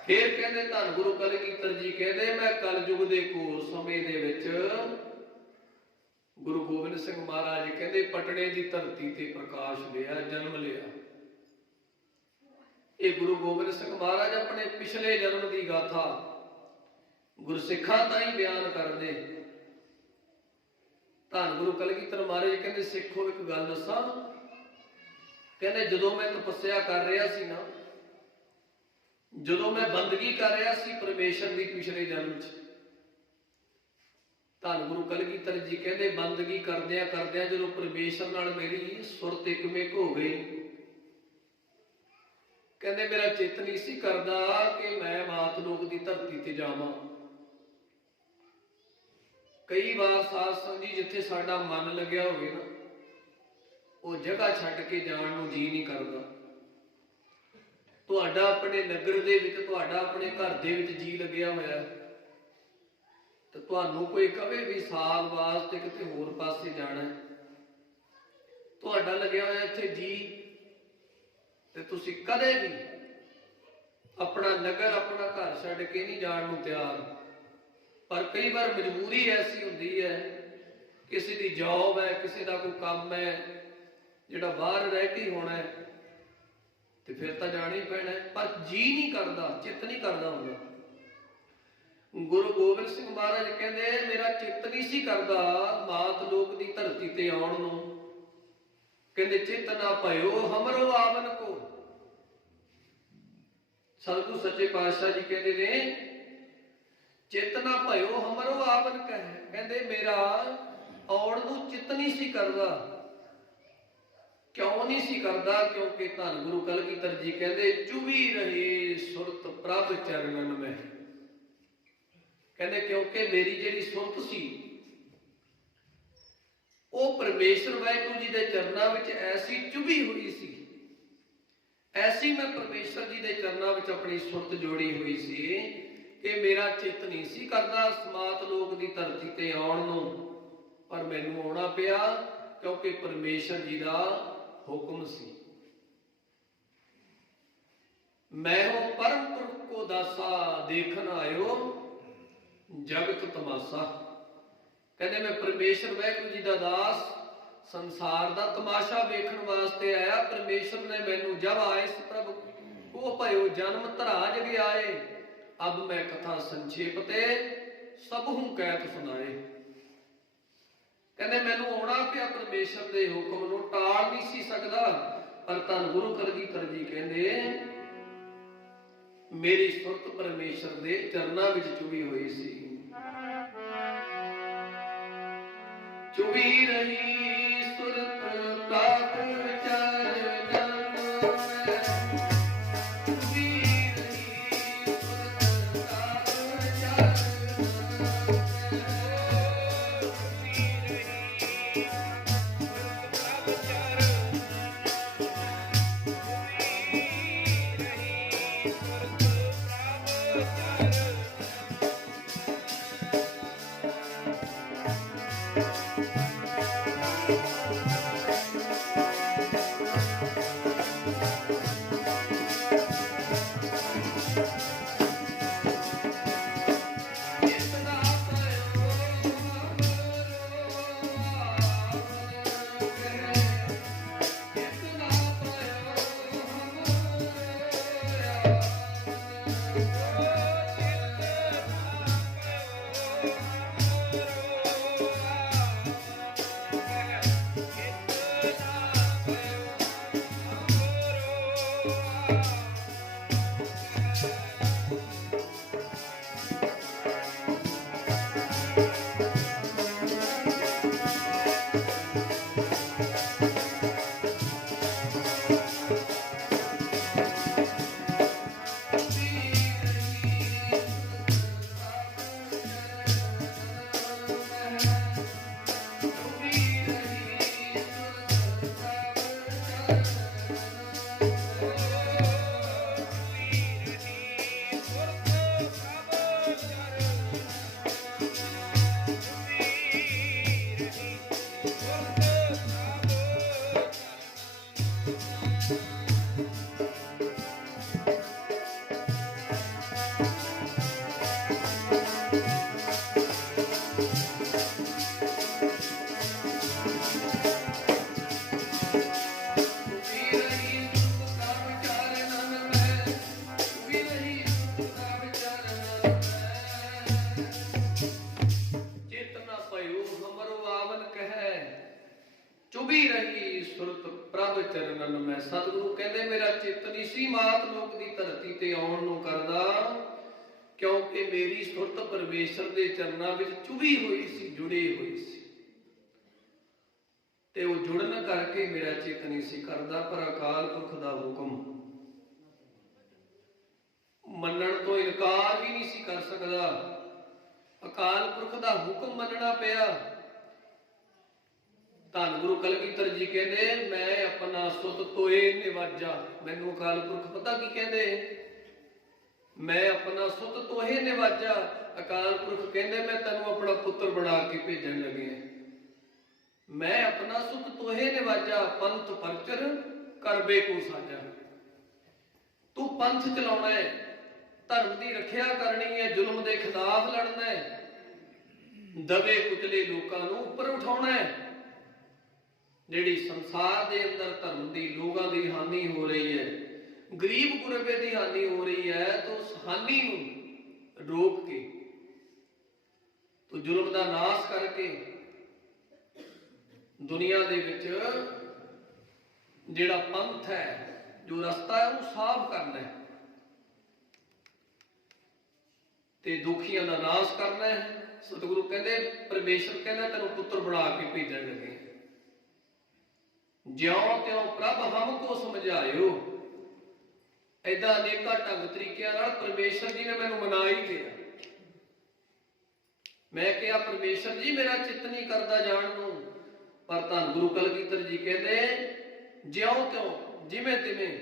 ਫਿਰ ਕਹਿੰਦੇ ਧੰਨ ਗੁਰੂ ਕਲਗੀਧਰ ਜੀ ਕਹਿੰਦੇ ਮੈਂ ਕਲਯੁਗ ਦੇ ਘੋਰ ਸਮੇਂ ਦੇ ਵਿੱਚ ਗੁਰੂ ਗੋਬਿੰਦ ਸਿੰਘ ਮਹਾਰਾਜ ਕਹਿੰਦੇ ਪਟਨੇ ਦੀ ਧਰਤੀ ਤੇ ਪ੍ਰਕਾਸ਼ ਲਿਆ, ਜਨਮ ਲਿਆ। ਇਹ ਗੁਰੂ ਗੋਬਿੰਦ ਸਿੰਘ ਮਹਾਰਾਜ ਆਪਣੇ ਪਿਛਲੇ ਜਨਮ ਦੀ ਗਾਥਾ ਗੁਰਸਿੱਖਾਂ ਤਾਈਂ ਬਿਆਨ ਕਰਦੇ। ਧੰਨ ਗੁਰੂ ਕਲਗੀਧਰ ਮਹਾਰਾਜ ਕਹਿੰਦੇ ਸਿੱਖੋ ਇੱਕ ਗੱਲ ਦੱਸਾਂ, ਕਹਿੰਦੇ ਜਦੋਂ ਮੈਂ ਤਪੱਸਿਆ ਕਰ ਰਿਹਾ ਸੀ ਨਾ, ਜਦੋਂ ਮੈਂ ਬੰਦਗੀ ਕਰ ਰਿਹਾ ਸੀ ਪਰਮੇਸ਼ਰ ਦੀ ਪਿਛਲੇ ਜਨਮ 'ਚ, ਧੰਨ ਗੁਰੂ ਕਲਗੀਧਰ ਜੀ ਕਹਿੰਦੇ ਬੰਦਗੀ ਕਰਦਿਆਂ ਕਰਦਿਆਂ ਜਦੋਂ ਪਰਮੇਸ਼ਰ ਨਾਲ ਮੇਰੀ ਸੁਰਤ ਇੱਕਮਿਕ ਹੋ ਗਈ, ਕਹਿੰਦੇ ਮੇਰਾ ਚਿੱਤ ਨਹੀਂ ਸੀ ਕਰਦਾ ਕਿ ਮੈਂ ਮਾਤ ਲੋਕ ਦੀ ਧਰਤੀ ਤੇ ਜਾਵਾਂ। ਕਈ ਵਾਰ ਸਾਧ ਸੰਗਤ ਜੀ ਜਿੱਥੇ ਸਾਡਾ ਮਨ ਲੱਗਿਆ ਹੋਵੇ ਨਾ, ਉਹ ਜਗ੍ਹਾ ਛੱਡ ਕੇ ਜਾਣ ਨੂੰ ਜੀ ਨਹੀਂ ਕਰਦਾ। ਤੁਹਾਡਾ ਆਪਣੇ ਨਗਰ ਦੇ ਵਿੱਚ, ਤੁਹਾਡਾ ਆਪਣੇ ਘਰ ਦੇ ਵਿੱਚ ਜੀ ਲੱਗਿਆ ਹੋਇਆ ਤੇ ਤੁਹਾਨੂੰ ਕੋਈ ਕਵੇ ਵੀ ਸਾਲ ਵਾਸਤੇ ਕਿਤੇ ਹੋਰ ਪਾਸੇ ਜਾਣਾ, ਤੁਹਾਡਾ ਲੱਗਿਆ ਹੋਇਆ ਇੱਥੇ ਜੀ, ਤੇ ਤੁਸੀਂ ਕਦੇ ਵੀ ਆਪਣਾ ਨਗਰ, ਆਪਣਾ ਘਰ ਛੱਡ ਕੇ ਨਹੀਂ ਜਾਣ ਨੂੰ ਤਿਆਰ। ਪਰ ਕਈ ਵਾਰ ਮਜਬੂਰੀ ਐਸੀ ਹੁੰਦੀ ਹੈ, ਕਿਸੇ ਦੀ ਜੌਬ ਹੈ, ਕਿਸੇ ਦਾ ਕੋਈ ਕੰਮ ਹੈ ਜਿਹੜਾ ਬਾਹਰ ਰਹਿ ਕੇ ਹੋਣਾ ਹੈ, ਤੇ ਫਿਰ ਤਾਂ ਜਾਣਾ ਹੀ ਪੈਣਾ। ਪਰ ਜੀ ਨਹੀਂ ਕਰਦਾ, ਚਿੱਤ ਨਹੀਂ ਕਰਦਾ ਹੁੰਦਾ। ਗੁਰੂ ਗੋਬਿੰਦ ਸਿੰਘ ਮਹਾਰਾਜ ਕਹਿੰਦੇ ਮੇਰਾ ਚਿੱਤ ਨਹੀਂ ਸੀ ਕਰਦਾ ਮਾਤ ਲੋਕ ਦੀ ਧਰਤੀ ਤੇ ਆਉਣ ਨੂੰ। ਕਹਿੰਦੇ ਚਿੱਤ ਨਾ ਭਇਓ ਹਮਰੋ ਆਵਨ ਕੋ। ਸਤਿਗੁਰੂ ਸੱਚੇ ਪਾਤਸ਼ਾਹ ਜੀ ਕਹਿੰਦੇ ਨੇ ਚਿੱਤ ਨਾ ਭਇਓ ਹਮਰੋ ਆਵਨ ਕਹਿ। ਕਹਿੰਦੇ ਮੇਰਾ ਆਉਣ ਨੂੰ ਚਿੱਤ ਨਹੀਂ ਸੀ ਕਰਦਾ। ਕਿਉਂ ਨਹੀਂ ਸੀ ਕਰਦਾ? ਕਿਉਂਕਿ ਧੰਨ ਗੁਰੂ ਕਲਗੀਧਰ ਜੀ ਕਹਿੰਦੇ ਚੁਭੀ ਰਹੇ ਸੁਰਤ ਪ੍ਰਭ ਚਰਨਨ ਮੈਂ। ਕਹਿੰਦੇ ਕਿਉਂਕਿ ਮੇਰੀ ਜਿਹੜੀ ਸੁਰਤ ਸੀ ਉਹ ਪਰਮੇਸ਼ਰ ਵਾਹਿਗੁਰੂ ਜੀ ਦੇ ਚਰਨਾਂ ਵਿੱਚ ਐਸੀ ਚੁਭੀ ਹੋਈ ਸੀ, ਐਸੀ ਮੈਂ ਪਰਮੇਸ਼ਰ ਜੀ ਦੇ ਚਰਨਾਂ ਵਿੱਚ ਆਪਣੀ ਸੁਰਤ ਜੋੜੀ ਹੋਈ ਸੀ ਕਿ ਮੇਰਾ ਚਿੱਤ ਨਹੀਂ ਸੀ ਕਰਦਾ ਸਮਾਤ ਲੋਕ ਦੀ ਧਰਤੀ ਤੇ ਆਉਣ ਨੂੰ। ਪਰ ਮੈਨੂੰ ਆਉਣਾ ਪਿਆ ਕਿਉਂਕਿ ਪਰਮੇਸ਼ਰ ਜੀ ਦਾ ਹੁਕਮ ਸੀ। ਮੈਂ ਹੋ ਪਰਮ ਪੁਰਖ ਕੋ ਦਾਸਾ ਦੇਖਣ ਆਇਓ ਜਗਤ ਤਮਾਸ਼ਾ। ਕਹਿੰਦੇ ਮੈਂ ਪਰਮੇਸ਼ਰ ਵਾਹਿਗੁਰੂ ਜੀ ਦਾ ਦਾਸ, ਸੰਸਾਰ ਦਾ ਤਮਾਸ਼ਾ ਵੇਖਣ ਵਾਸਤੇ ਆਇਆ। ਪਰਮੇਸ਼ਰ ਨੇ ਮੈਨੂੰ ਜਬ ਆਏ ਪ੍ਰਭ ਕੋ ਭਇਓ ਜਨਮ ਧਰਾ ਜਗ ਆਏ, ਅਬ ਮੈਂ ਕਥਾ ਸੰਖੇਪ ਤੇ ਸਭ ਹੂੰ ਕਹਿਤ ਸੁਣਾਏ। ਕਹਿੰਦੇ ਮੈਨੂੰ ਆਉਣਾ ਪਿਆ ਪਰਮੇਸ਼ਰ ਦੇ ਹੁਕਮ ਨੂੰ, ਟਾਲ ਨਹੀਂ ਸੀ ਸਕਦਾ। ਪਰ ਧੰਨ ਗੁਰੂ ਕਲਗੀਧਰ ਜੀ ਕਹਿੰਦੇ ਮੇਰੀ ਸੁਰਤ ਪਰਮੇਸ਼ਰ ਦੇ ਚਰਨਾਂ ਵਿੱਚ ਚੁਭੀ ਹੋਈ ਸੀ। ਚੁਭੀ ਰਹੀ ਸੁਰਤ ਪ੍ਰਭ ਚਰਨਨ ਮੈਂ, ਚੁਭੀ ਰਹੀ ਸੁਰਤ ਪ੍ਰਭ ਚਰਨਨ ਮੈਂ। ਸਤਿਗੁਰੂ ਕਹਿੰਦੇ ਮੇਰਾ ਚਿੱਤ ਨਹੀਂ ਸੀ ਮਾਤ ਲੋਕ ਦੀ ਧਰਤੀ ਤੇ ਆਉਣ ਨੂੰ ਕਰਦਾ, ਕਿਉਂਕਿ ਮੇਰੀ ਸੁਰਤ ਪਰਮੇਸ਼ਰ ਦੇ ਚਰਨਾਂ ਵਿੱਚ ਚੁਭੀ ਹੋਈ ਸੀ, ਜੁੜੀ ਹੋਈ ਸੀ, ਤੇ ਉਹ ਜੁੜਨ ਕਰਕੇ ਮੇਰਾ ਚਿੱਤ ਨਹੀਂ ਸੀ ਕਰਦਾ। ਪਰ ਅਕਾਲ ਪੁਰਖ ਦਾ ਹੁਕਮ ਮੰਨਣ ਤੋਂ ਇਨਕਾਰ ਵੀ ਨਹੀਂ ਸੀ ਕਰ ਸਕਦਾ। ਅਕਾਲ ਪੁਰਖ ਦਾ ਹੁਕਮ ਮੰਨਣਾ ਪਿਆ। ਧੰਨ ਗੁਰੂ ਕਲਗੀਧਰ ਜੀ ਕਹਿੰਦੇ ਮੈਂ ਆਪਣਾ ਸੁਤ ਤੋਏ ਨਿਵਾਜਾ। ਮੈਨੂੰ ਅਕਾਲ ਪੁਰਖ ਪਤਾ ਕੀ ਕਹਿੰਦੇ? ਮੈਂ ਆਪਣਾ ਸੁਤ ਤੋਹੇ ਨਿਵਾਜਾ। ਅਕਾਲ ਪੁਰਖ ਕਹਿੰਦੇ ਮੈਂ ਤੈਨੂੰ ਆਪਣਾ ਪੁੱਤਰ ਬਣਾ ਕੇ ਭੇਜਣ ਲੱਗੇ। ਮੈਂ ਆਪਣਾ ਸੁਤ ਤੋਹੇ ਨਿਵਾਜਾ, ਪੰਥ ਪਰਚਰ ਕਰਬੇ ਕੋ ਸਾਜਾ। ਤੂੰ ਪੰਥ ਚਲਾਉਣਾ ਹੈ, ਧਰਮ ਦੀ ਰੱਖਿਆ ਕਰਨੀ ਹੈ, ਜ਼ੁਲਮ ਦੇ ਖਿਲਾਫ ਲੜਨਾ ਹੈ, ਦਬੇ ਕੁਚਲੇ ਲੋਕਾਂ ਨੂੰ ਉੱਪਰ ਉਠਾਉਣਾ ਹੈ। ਜਿਹੜੀ ਸੰਸਾਰ ਦੇ ਅੰਦਰ ਧਰਮ ਦੀ, ਲੋਕਾਂ ਦੀ ਹਾਨੀ ਹੋ ਰਹੀ ਹੈ, ਗਰੀਬ ਗੁਰਬੇ ਦੀ ਹਾਨੀ ਹੋ ਰਹੀ ਹੈ, ਤਾਂ ਉਸ ਹਾਨੀ ਨੂੰ ਰੋਕ ਕੇ, ਤੂੰ ਜ਼ੁਲਮ ਦਾ ਨਾਸ਼ ਕਰਕੇ ਦੁਨੀਆ ਦੇ ਵਿੱਚ ਜਿਹੜਾ ਪੰਥ ਹੈ, ਜੋ ਰਸਤਾ ਹੈ, ਉਹਨੂੰ ਸਾਫ਼ ਕਰਨਾ ਹੈ ਤੇ ਦੁਖੀਆਂ ਦਾ ਨਾਸ਼ ਕਰਨਾ ਹੈ। ਸਤਿਗੁਰੂ ਕਹਿੰਦੇ ਪਰਮੇਸ਼ਰ ਕਹਿੰਦਾ ਤੈਨੂੰ ਪੁੱਤਰ ਬਣਾ ਕੇ ਭੇਜਣ ਲੱਗੇ। ਜਿਉਂ ਤਿਉਂ ਪ੍ਰਭ ਹਮ ਕੋ ਸਮਝਾਇਓ। ਏਦਾਂ ਅਨੇਕਾਂ ਢੰਗ ਤਰੀਕਿਆਂ ਨਾਲ ਪਰਮੇਸ਼ਰ ਜੀ ਨੇ ਮੈਨੂੰ ਮਨਾ ਹੀ ਲਿਆ। ਮੈਂ ਕਿਹਾ ਪਰਮੇਸ਼ਰ ਜੀ ਮੇਰਾ ਚਿੱਤ ਨਹੀਂ ਕਰਦਾ ਜਾਣ ਨੂੰ, ਪਰ ਧੰਨ ਗੁਰੂ ਕਲਗੀਧਰ ਜੀ ਕਹਿੰਦੇ ਜਿਉਂ ਤਿਉਂ ਜਿਵੇਂ ਤਿਵੇਂ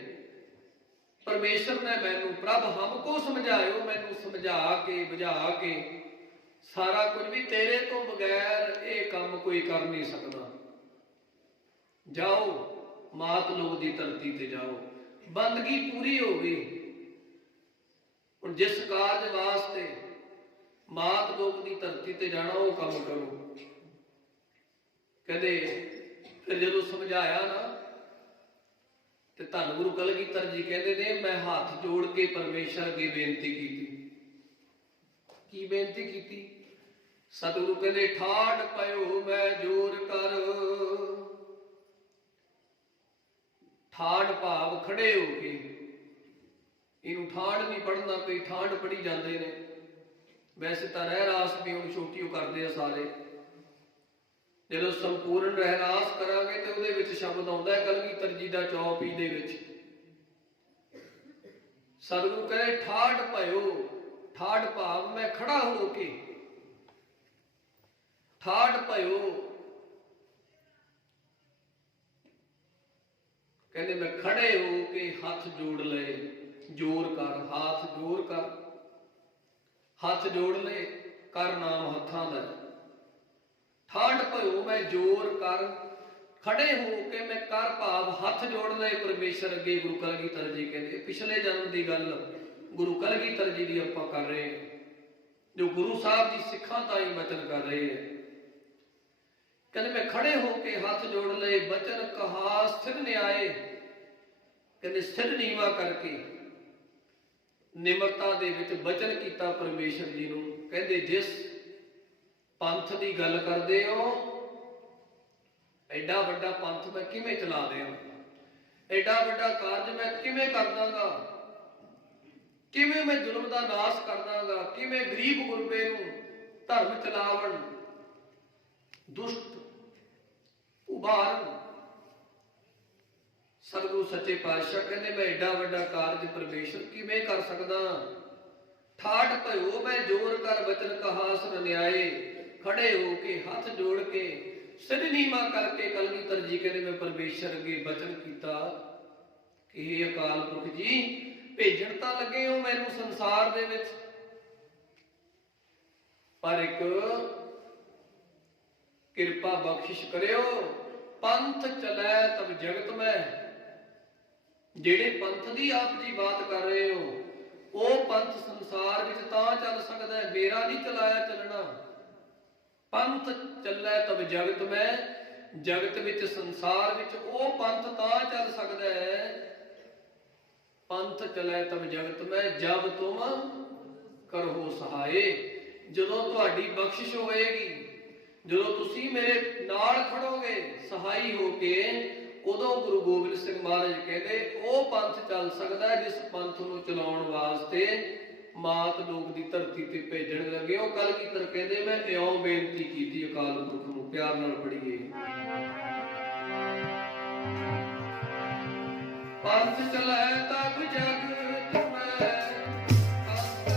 ਪਰਮੇਸ਼ਰ ਨੇ ਮੈਨੂੰ ਪ੍ਰਭ ਹਮ ਕੋ ਸਮਝਾਇਓ, ਮੈਨੂੰ ਸਮਝਾ ਕੇ ਬੁਝਾ ਕੇ ਸਾਰਾ ਕੁਝ ਵੀ ਤੇਰੇ ਤੋਂ ਬਗੈਰ ਇਹ ਕੰਮ ਕੋਈ ਕਰ ਨਹੀਂ ਸਕਦਾ। ਜਾਓ ਮਾਤ ਲੋਕ ਦੀ ਧਰਤੀ ਤੇ ਜਾਓ। ਬੰਦਗੀ ਪੂਰੀ ਹੋ ਗਈ। ਹੁਣ ਜਿਸ ਕਾਰਜ ਵਾਸਤੇ ਮਾਤ ਲੋਕ ਦੀ ਧਰਤੀ ਤੇ ਜਾਣਾ ਉਹ ਕੰਮ ਕਰੋ। ਕਹਿੰਦੇ ਫਿਰ ਜਦੋਂ ਸਮਝਾਇਆ ਨਾ ਤੇ ਧੰਨ ਗੁਰੂ ਕਲਗੀਧਰ ਜੀ ਕਹਿੰਦੇ ਨੇ ਮੈਂ ਹੱਥ ਜੋੜ ਕੇ ਪਰਮੇਸ਼ਰ ਅੱਗੇ ਬੇਨਤੀ ਕੀਤੀ। ਕੀ ਬੇਨਤੀ ਕੀਤੀ? ਸਤਿਗੁਰੂ ਕਹਿੰਦੇ ਠਾਠ ਪਇਓ ਮੈਂ ਜੋਰ ਕਰ। ਠਾਠ ਭਾਵ ਖੜੇ ਹੋ ਕੇ। ਇਹਨੂੰ ਠਾਠ ਨਹੀਂ ਪੜ੍ਹਨਾ, ਕਈ ਠਾਠ ਪੜ੍ਹੀ ਜਾਂਦੇ ਨੇ। ਵੈਸੇ ਤਾਂ ਰਹਿ ਰਾਸ ਵੀ ਹੁਣ ਛੋਟੀ ਉਹ ਕਰਦੇ ਆ ਸਾਰੇ। ਜਦੋਂ ਸੰਪੂਰਨ ਰਹਿ ਰਾਸ ਕਰਾਂਗੇ ਤੇ ਉਹਦੇ ਵਿੱਚ ਸ਼ਬਦ ਆਉਂਦਾ ਹੈ ਕਲਗੀਧਰ ਜੀ ਦਾ ਚੌਪਈ ਦੇ ਵਿੱਚ। ਸਤਿਗੁਰੂ ਕਹਿੰਦੇ ਠਾਠ ਪਇਓ। ਠਾਠ ਭਾਵ ਮੈਂ ਖੜਾ ਹੋ ਕੇ। ਠਾਠ ਪਇਓ ਕਹਿੰਦੇ ਮੈਂ ਖੜੇ ਹੋ ਕੇ ਹੱਥ ਜੋੜ ਲਏ। ਜੋਰ ਕਰ, ਹੱਥ ਜੋਰ ਕਰ। ਹੱਥ ਜੋੜ ਲਏ, ਕਰ ਨਾਮ ਹੱਥਾਂ ਦਾ। ਠਾਠ ਪਇਓ ਮੈਂ ਜੋਰ ਕਰ। ਖੜੇ ਹੋ ਕੇ ਮੈਂ ਕਰ ਭਾਵ ਹੱਥ ਜੋੜ ਲਏ ਪਰਮੇਸ਼ਰ ਅੱਗੇ। ਗੁਰੂ ਕਲਗੀਧਰ ਜੀ ਕਹਿੰਦੇ ਪਿਛਲੇ ਜਨਮ ਦੀ ਗੱਲ ਗੁਰੂ ਕਲਗੀਧਰ ਜੀ ਦੀ ਆਪਾਂ ਕਰ ਰਹੇ ਹਾਂ, ਜੋ ਗੁਰੂ ਸਾਹਿਬ ਜੀ ਸਿੱਖਾਂ ਤਾਈਂ ਬਚਨ ਕਰ ਰਹੇ ਹੈ। ਕਹਿੰਦੇ ਮੈਂ ਖੜੇ ਹੋ ਕੇ ਹੱਥ ਜੋੜ ਲਏ, ਬਚਨ ਕਹਾ ਸਿਰ ਨਿਆਏ। ਕਹਿੰਦੇ ਸਿਰ ਨੀਵਾ ਕਰਕੇ ਨਿਮਰਤਾ ਦੇ ਵਿੱਚ ਬਚਨ ਕੀਤਾ ਪਰਮੇਸ਼ਰ ਜੀ ਨੂੰ। ਕਹਿੰਦੇ ਜਿਸ ਪੰਥ ਦੀ ਗੱਲ ਕਰਦੇ ਹੋ, ਐਡਾ ਵੱਡਾ ਪੰਥ ਮੈਂ ਕਿਵੇਂ ਚਲਾ ਦਿਆਂ? ਐਡਾ ਵੱਡਾ ਕਾਰਜ ਮੈਂ ਕਿਵੇਂ ਕਰ ਦਾਂਗਾ? ਕਿਵੇਂ ਮੈਂ ਜ਼ੁਲਮ ਦਾ ਨਾਸ਼ ਕਰ ਦਾਂਗਾ? ਕਿਵੇਂ ਗਰੀਬ ਗੁਰਬੇ ਨੂੰ ਧਰਮ ਚਲਾਵਣ, ਦੁਸ਼ਟ ਉਭਾਰਨ? ਸਤਿਗੁਰੂ ਸੱਚੇ ਪਾਤਸ਼ਾਹ ਕਹਿੰਦੇ ਮੈਂ ਐਡਾ ਵੱਡਾ ਕਾਰਜ ਪਰਮੇਸ਼ਰ ਕਿਵੇਂ ਕਰ ਸਕਦਾ? ਠਾਠ ਪਇਓ ਮੈਂ ਜੋਰ ਕਰ ਬਚਨ ਕਹਾ ਸੁਨ ਨਿਆਏ। ਖੜੇ ਹੋ ਕੇ ਹੱਥ ਜੋੜ ਕੇ ਸਿਰ ਨੀਵਾਂ ਕਰਕੇ ਕਲਗੀਧਰ ਜੀ ਕਹਿੰਦੇ ਮੈਂ ਪਰਮੇਸ਼ਰ ਅੱਗੇ ਬਚਨ ਕੀਤਾ ਕਿ ਇਹ ਅਕਾਲ ਪੁਰਖ ਜੀ ਭੇਜਣ ਤਾਂ ਲੱਗੇ ਹੋ ਮੈਨੂੰ ਸੰਸਾਰ ਦੇ ਵਿੱਚ, ਪਰ ਇੱਕ ਕਿਰਪਾ ਬਖਸ਼ਿਸ਼ ਕਰਿਓ। ਪੰਥ ਚਲੈ ਤਬ ਜਗਤ ਮੈਂ। ਜਿਹੜੇ ਪੰਥ ਦੀ ਆਪ ਜੀ ਬਾਤ ਕਰ ਰਹੇ ਹੋ, ਉਹ ਪੰਥ ਸੰਸਾਰ ਵਿੱਚ ਤਾਂ ਚੱਲ ਸਕਦਾ ਹੈ, ਮੇਰਾ ਨਹੀਂ ਚਲਾਇਆ ਚੱਲਣਾ। ਪੰਥ ਚੱਲੈ ਤਬ ਜਗਤ ਮੈਂ। ਜਗਤ ਵਿੱਚ, ਸੰਸਾਰ ਵਿੱਚ ਉਹ ਪੰਥ ਤਾਂ ਚੱਲ ਸਕਦਾ ਹੈ। ਪੰਥ ਚਲੈ ਤਬ ਜਗਤ ਮੈਂ ਜਬ ਤੁਮ ਕਰੋ ਸਹਾਏ। ਜਦੋਂ ਤੁਹਾਡੀ ਬਖਸ਼ਿਸ਼ ਹੋਏਗੀ, ਜਦੋਂ ਤੁਸੀਂ ਮੇਰੇ ਨਾਲ ਖੜੋਗੇ ਸਹਾਈ ਹੋ ਕੇ, ਉਦੋਂ ਗੁਰੂ ਗੋਬਿੰਦ ਸਿੰਘ ਮਹਾਰਾਜ ਕਹਿੰਦੇ ਉਹ ਪੰਥ ਚੱਲ ਸਕਦਾ ਜਿਸ ਪੰਥ ਨੂੰ ਚਲਾਉਣ ਵਾਸਤੇ ਮਾਤ ਲੋਕ ਦੀ ਧਰਤੀ ਤੇ ਭੇਜਣ ਲੱਗੇ। ਉਹ ਕਲਗੀਧਰ ਕਹਿੰਦੇ ਮੈਂ ਇਉਂ ਬੇਨਤੀ ਕੀਤੀ ਅਕਾਲ ਪੁਰਖ ਨੂੰ, ਪਿਆਰ ਨਾਲ ਪੜ੍ਹੀਏ। ਪੰਥ ਚਲਾਏ ਤਬ ਜਗ ਤੁਮੈ, ਪੰਥ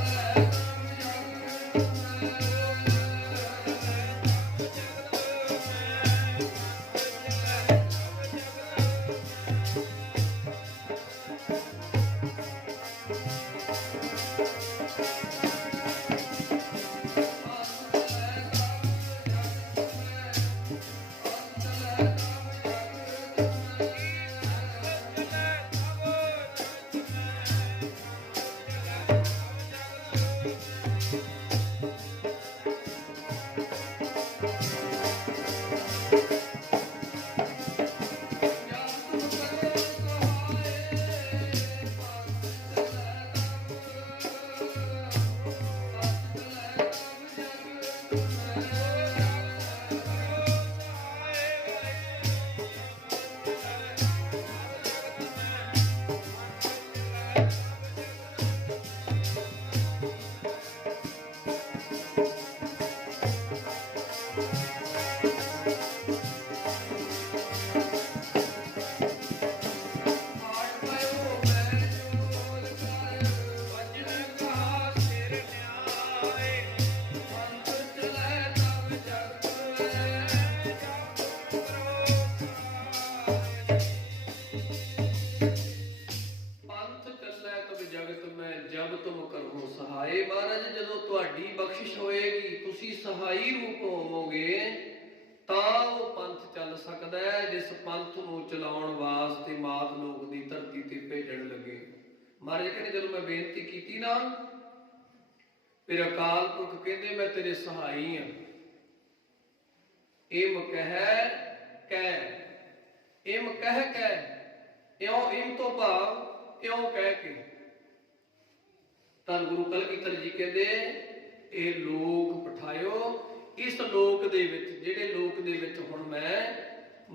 ਚਲਾਏ ਤਬ ਜਗ ਸਹਾਏ। ਮਹਾਰਾਜ ਜਦੋਂ ਤੁਹਾਡੀ ਬਖਸ਼ਿਸ਼ ਹੋਏਗੀ, ਤੁਸੀਂ ਸਹਾਈ ਰੂਪ ਹੋਵੋਗੇ, ਤਾਂ ਉਹ ਪੰਥ ਚੱਲ ਸਕਦਾ ਹੈ ਜਿਸ ਪੰਥ ਨੂੰ ਚਲਾਉਣ ਵਾਸਤੇ ਮਾਤ ਲੋਕ ਦੀ ਧਰਤੀ ਤੇ ਭੇਜਣ ਲੱਗੇ। ਮਹਾਰਾਜ ਕਹਿੰਦੇ ਜਦੋਂ ਮੈਂ ਬੇਨਤੀ ਕੀਤੀ ਨਾ, ਫਿਰ ਅਕਾਲ ਪੁਰਖ ਕਹਿੰਦੇ ਮੈਂ ਤੇਰੇ ਸਹਾਈ ਹਾਂ। ਇਮ ਕਹਿ ਕਹਿ, ਇਮ ਕਹਿ ਕਹਿ, ਇਉਂ ਇਮ ਤੋਂ ਭਾਵ ਇਉਂ ਕਹਿ ਕੇ। ਧੰਨ ਗੁਰੂ ਕਲਗੀਧਰ ਜੀ ਕਹਿੰਦੇ ਇਹ ਲੋਕ ਪਠਾਇਓ ਇਸ ਲੋਕ ਦੇ ਵਿੱਚ, ਜਿਹੜੇ ਲੋਕ ਦੇ ਵਿੱਚ ਹੁਣ ਮੈਂ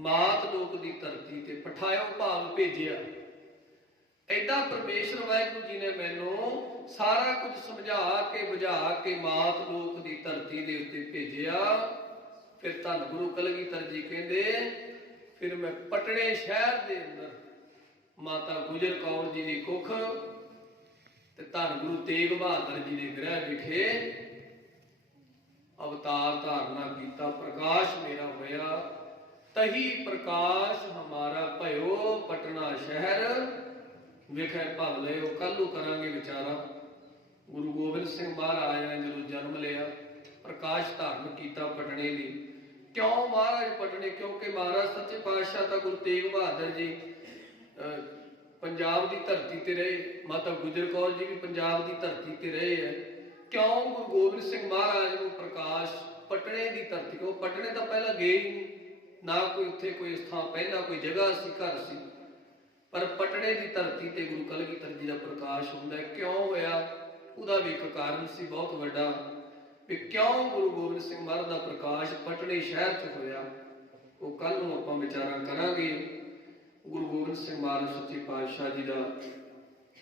ਮਾਤ ਲੋਕ ਦੀ ਧਰਤੀ ਤੇ ਪਠਾਇਓ ਭਾਵ ਭੇਜਿਆ। ਏਦਾਂ ਪਰਮੇਸ਼ਰ ਵਾਹਿਗੁਰੂ ਜੀ ਨੇ ਮੈਨੂੰ ਸਾਰਾ ਕੁਝ ਸਮਝਾ ਕੇ ਬੁਝਾ ਕੇ ਮਾਤ ਲੋਕ ਦੀ ਧਰਤੀ ਦੇ ਉੱਤੇ ਭੇਜਿਆ। ਫਿਰ ਧੰਨ ਗੁਰੂ ਕਲਗੀਧਰ ਜੀ ਕਹਿੰਦੇ ਫਿਰ ਮੈਂ ਪਟਨੇ ਸ਼ਹਿਰ ਦੇ ਅੰਦਰ ਮਾਤਾ ਗੁਜਰ ਕੌਰ ਜੀ ਦੀ ਕੁੱਖ ਤੇ ਧੰਨ ਗੁਰੂ ਤੇਗ ਬਹਾਦਰ ਜੀ ਦੇ ਗ੍ਰਹਿ ਵਿਖੇ ਅਵਤਾਰ ਧਾਰਨਾ ਕੀਤਾ। ਪ੍ਰਕਾਸ਼ ਮੇਰਾ ਹੋਇਆ, ਤਹੀ ਪ੍ਰਕਾਸ਼ ਹਮਾਰਾ ਭਇਓ, ਪਟਨਾ ਸ਼ਹਿਰ ਵਿਖੇ ਭਵ ਲਿਓ। ਕੱਲ ਨੂੰ ਕਰਾਂਗੇ ਵਿਚਾਰਾ। ਗੁਰੂ ਗੋਬਿੰਦ ਸਿੰਘ ਮਹਾਰਾਜ ਨੇ ਜਦੋਂ ਜਨਮ ਲਿਆ, ਪ੍ਰਕਾਸ਼ ਧਾਰਨ ਕੀਤਾ ਪਟਨੇ ਲਈ। ਕਿਉਂ ਮਹਾਰਾਜ ਪਟਨੇ? ਕਿਉਂਕਿ ਮਹਾਰਾਜ ਸੱਚੇ ਪਾਤਸ਼ਾਹ ਤਾਂ ਗੁਰੂ ਤੇਗ ਬਹਾਦਰ ਜੀ ਪੰਜਾਬ ਦੀ ਧਰਤੀ ਤੇ ਰਹੇ, ਮਾਤਾ ਗੁਜਰ ਕੌਰ ਜੀ ਵੀ ਪੰਜਾਬ ਦੀ ਧਰਤੀ ਤੇ ਰਹੇ ਹੈ। ਕਿਉਂ ਗੁਰੂ ਗੋਬਿੰਦ ਸਿੰਘ ਮਹਾਰਾਜ ਨੂੰ ਪ੍ਰਕਾਸ਼ ਪਟਨੇ ਦੀ ਧਰਤੀ? ਉਹ ਪਟਨੇ ਤਾਂ ਪਹਿਲਾਂ ਗਏ ਹੀ ਨਹੀਂ, ਨਾ ਕੋਈ ਉੱਥੇ ਕੋਈ ਸਥਾਨ ਪਹਿਲਾਂ ਕੋਈ ਜਗ੍ਹਾ ਸੀ, ਘਰ ਸੀ, ਪਰ ਪਟਨੇ ਦੀ ਧਰਤੀ ਤੇ ਗੁਰੂ ਕਲਗੀਧਰ ਜੀ ਦਾ ਪ੍ਰਕਾਸ਼ ਹੁੰਦਾ। ਕਿਉਂ ਹੋਇਆ? ਉਹਦਾ ਵੀ ਇੱਕ ਕਾਰਨ ਸੀ ਬਹੁਤ ਵੱਡਾ, ਵੀ ਕਿਉਂ ਗੁਰੂ ਗੋਬਿੰਦ ਸਿੰਘ ਮਹਾਰਾਜ ਦਾ ਪ੍ਰਕਾਸ਼ ਪਟਨੇ ਸ਼ਹਿਰ 'ਚ ਹੋਇਆ। ਉਹ ਕੱਲ ਨੂੰ ਆਪਾਂ ਵਿਚਾਰਾਂ ਕਰਾਂਗੇ। ਗੁਰੂ ਗੋਬਿੰਦ ਸਿੰਘ ਮਹਾਰਾਜ ਸੱਚੇ ਪਾਤਸ਼ਾਹ ਜੀ ਦਾ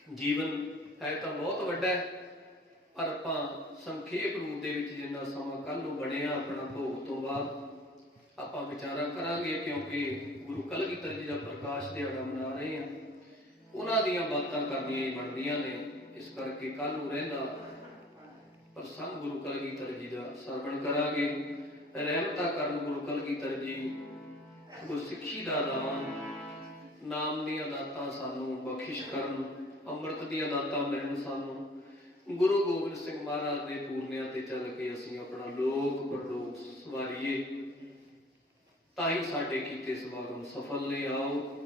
ਜੀਵਨ ਹੈ ਤਾਂ ਬਹੁਤ ਵੱਡਾ ਹੈ, ਪਰ ਆਪਾਂ ਸੰਖੇਪ ਰੂਪ ਦੇ ਵਿੱਚ ਜਿੰਨਾ ਸਮਾਂ ਕੱਲ ਨੂੰ ਬਣਿਆ ਆਪਣਾ ਭੋਗ ਤੋਂ ਬਾਅਦ ਆਪਾਂ ਵਿਚਾਰਾਂ ਕਰਾਂਗੇ। ਕਿਉਂਕਿ ਗੁਰੂ ਕਲਗੀਧਰ ਜੀ ਦਾ ਪ੍ਰਕਾਸ਼ ਦਿਹਾੜਾ ਮਨਾ ਰਹੇ ਹਾਂ, ਉਹਨਾਂ ਦੀਆਂ ਬਾਤਾਂ ਕਰਨੀਆਂ ਹੀ ਬਣਦੀਆਂ ਨੇ। ਇਸ ਕਰਕੇ ਕੱਲ ਨੂੰ ਰਹਿੰਦਾ ਪ੍ਰਸੰਗ ਗੁਰੂ ਕਲਗੀਧਰ ਜੀ ਦਾ ਸਰਵਣ ਕਰਾਂਗੇ। ਰਹਿਮਤਾਂ ਕਰਨ ਗੁਰੂ ਕਲਗੀਧਰ ਜੀ, ਗੁਰਸਿੱਖੀ ਦਾ ਦਾਨ, ਨਾਮ ਦੀਆਂ ਦਾਤਾਂ ਸਾਨੂੰ ਬਖਸ਼ਿਸ਼ ਕਰਨ, ਅੰਮ੍ਰਿਤ ਦੀਆਂ ਦਾਤਾਂ ਮਿਲਣ ਸਾਨੂੰ। ਗੁਰੂ ਗੋਬਿੰਦ ਸਿੰਘ ਮਹਾਰਾਜ ਦੇ ਪੂਰਨਿਆਂ ਤੇ ਚੱਲ ਕੇ ਅਸੀਂ ਆਪਣਾ ਲੋਕ ਪਰਲੋਕ ਸਵਾਰੀਏ, ਤਾਂ ਹੀ ਸਾਡੇ ਕੀਤੇ ਸਮਾਗਮ ਸਫਲ ਨੇ। ਆਓ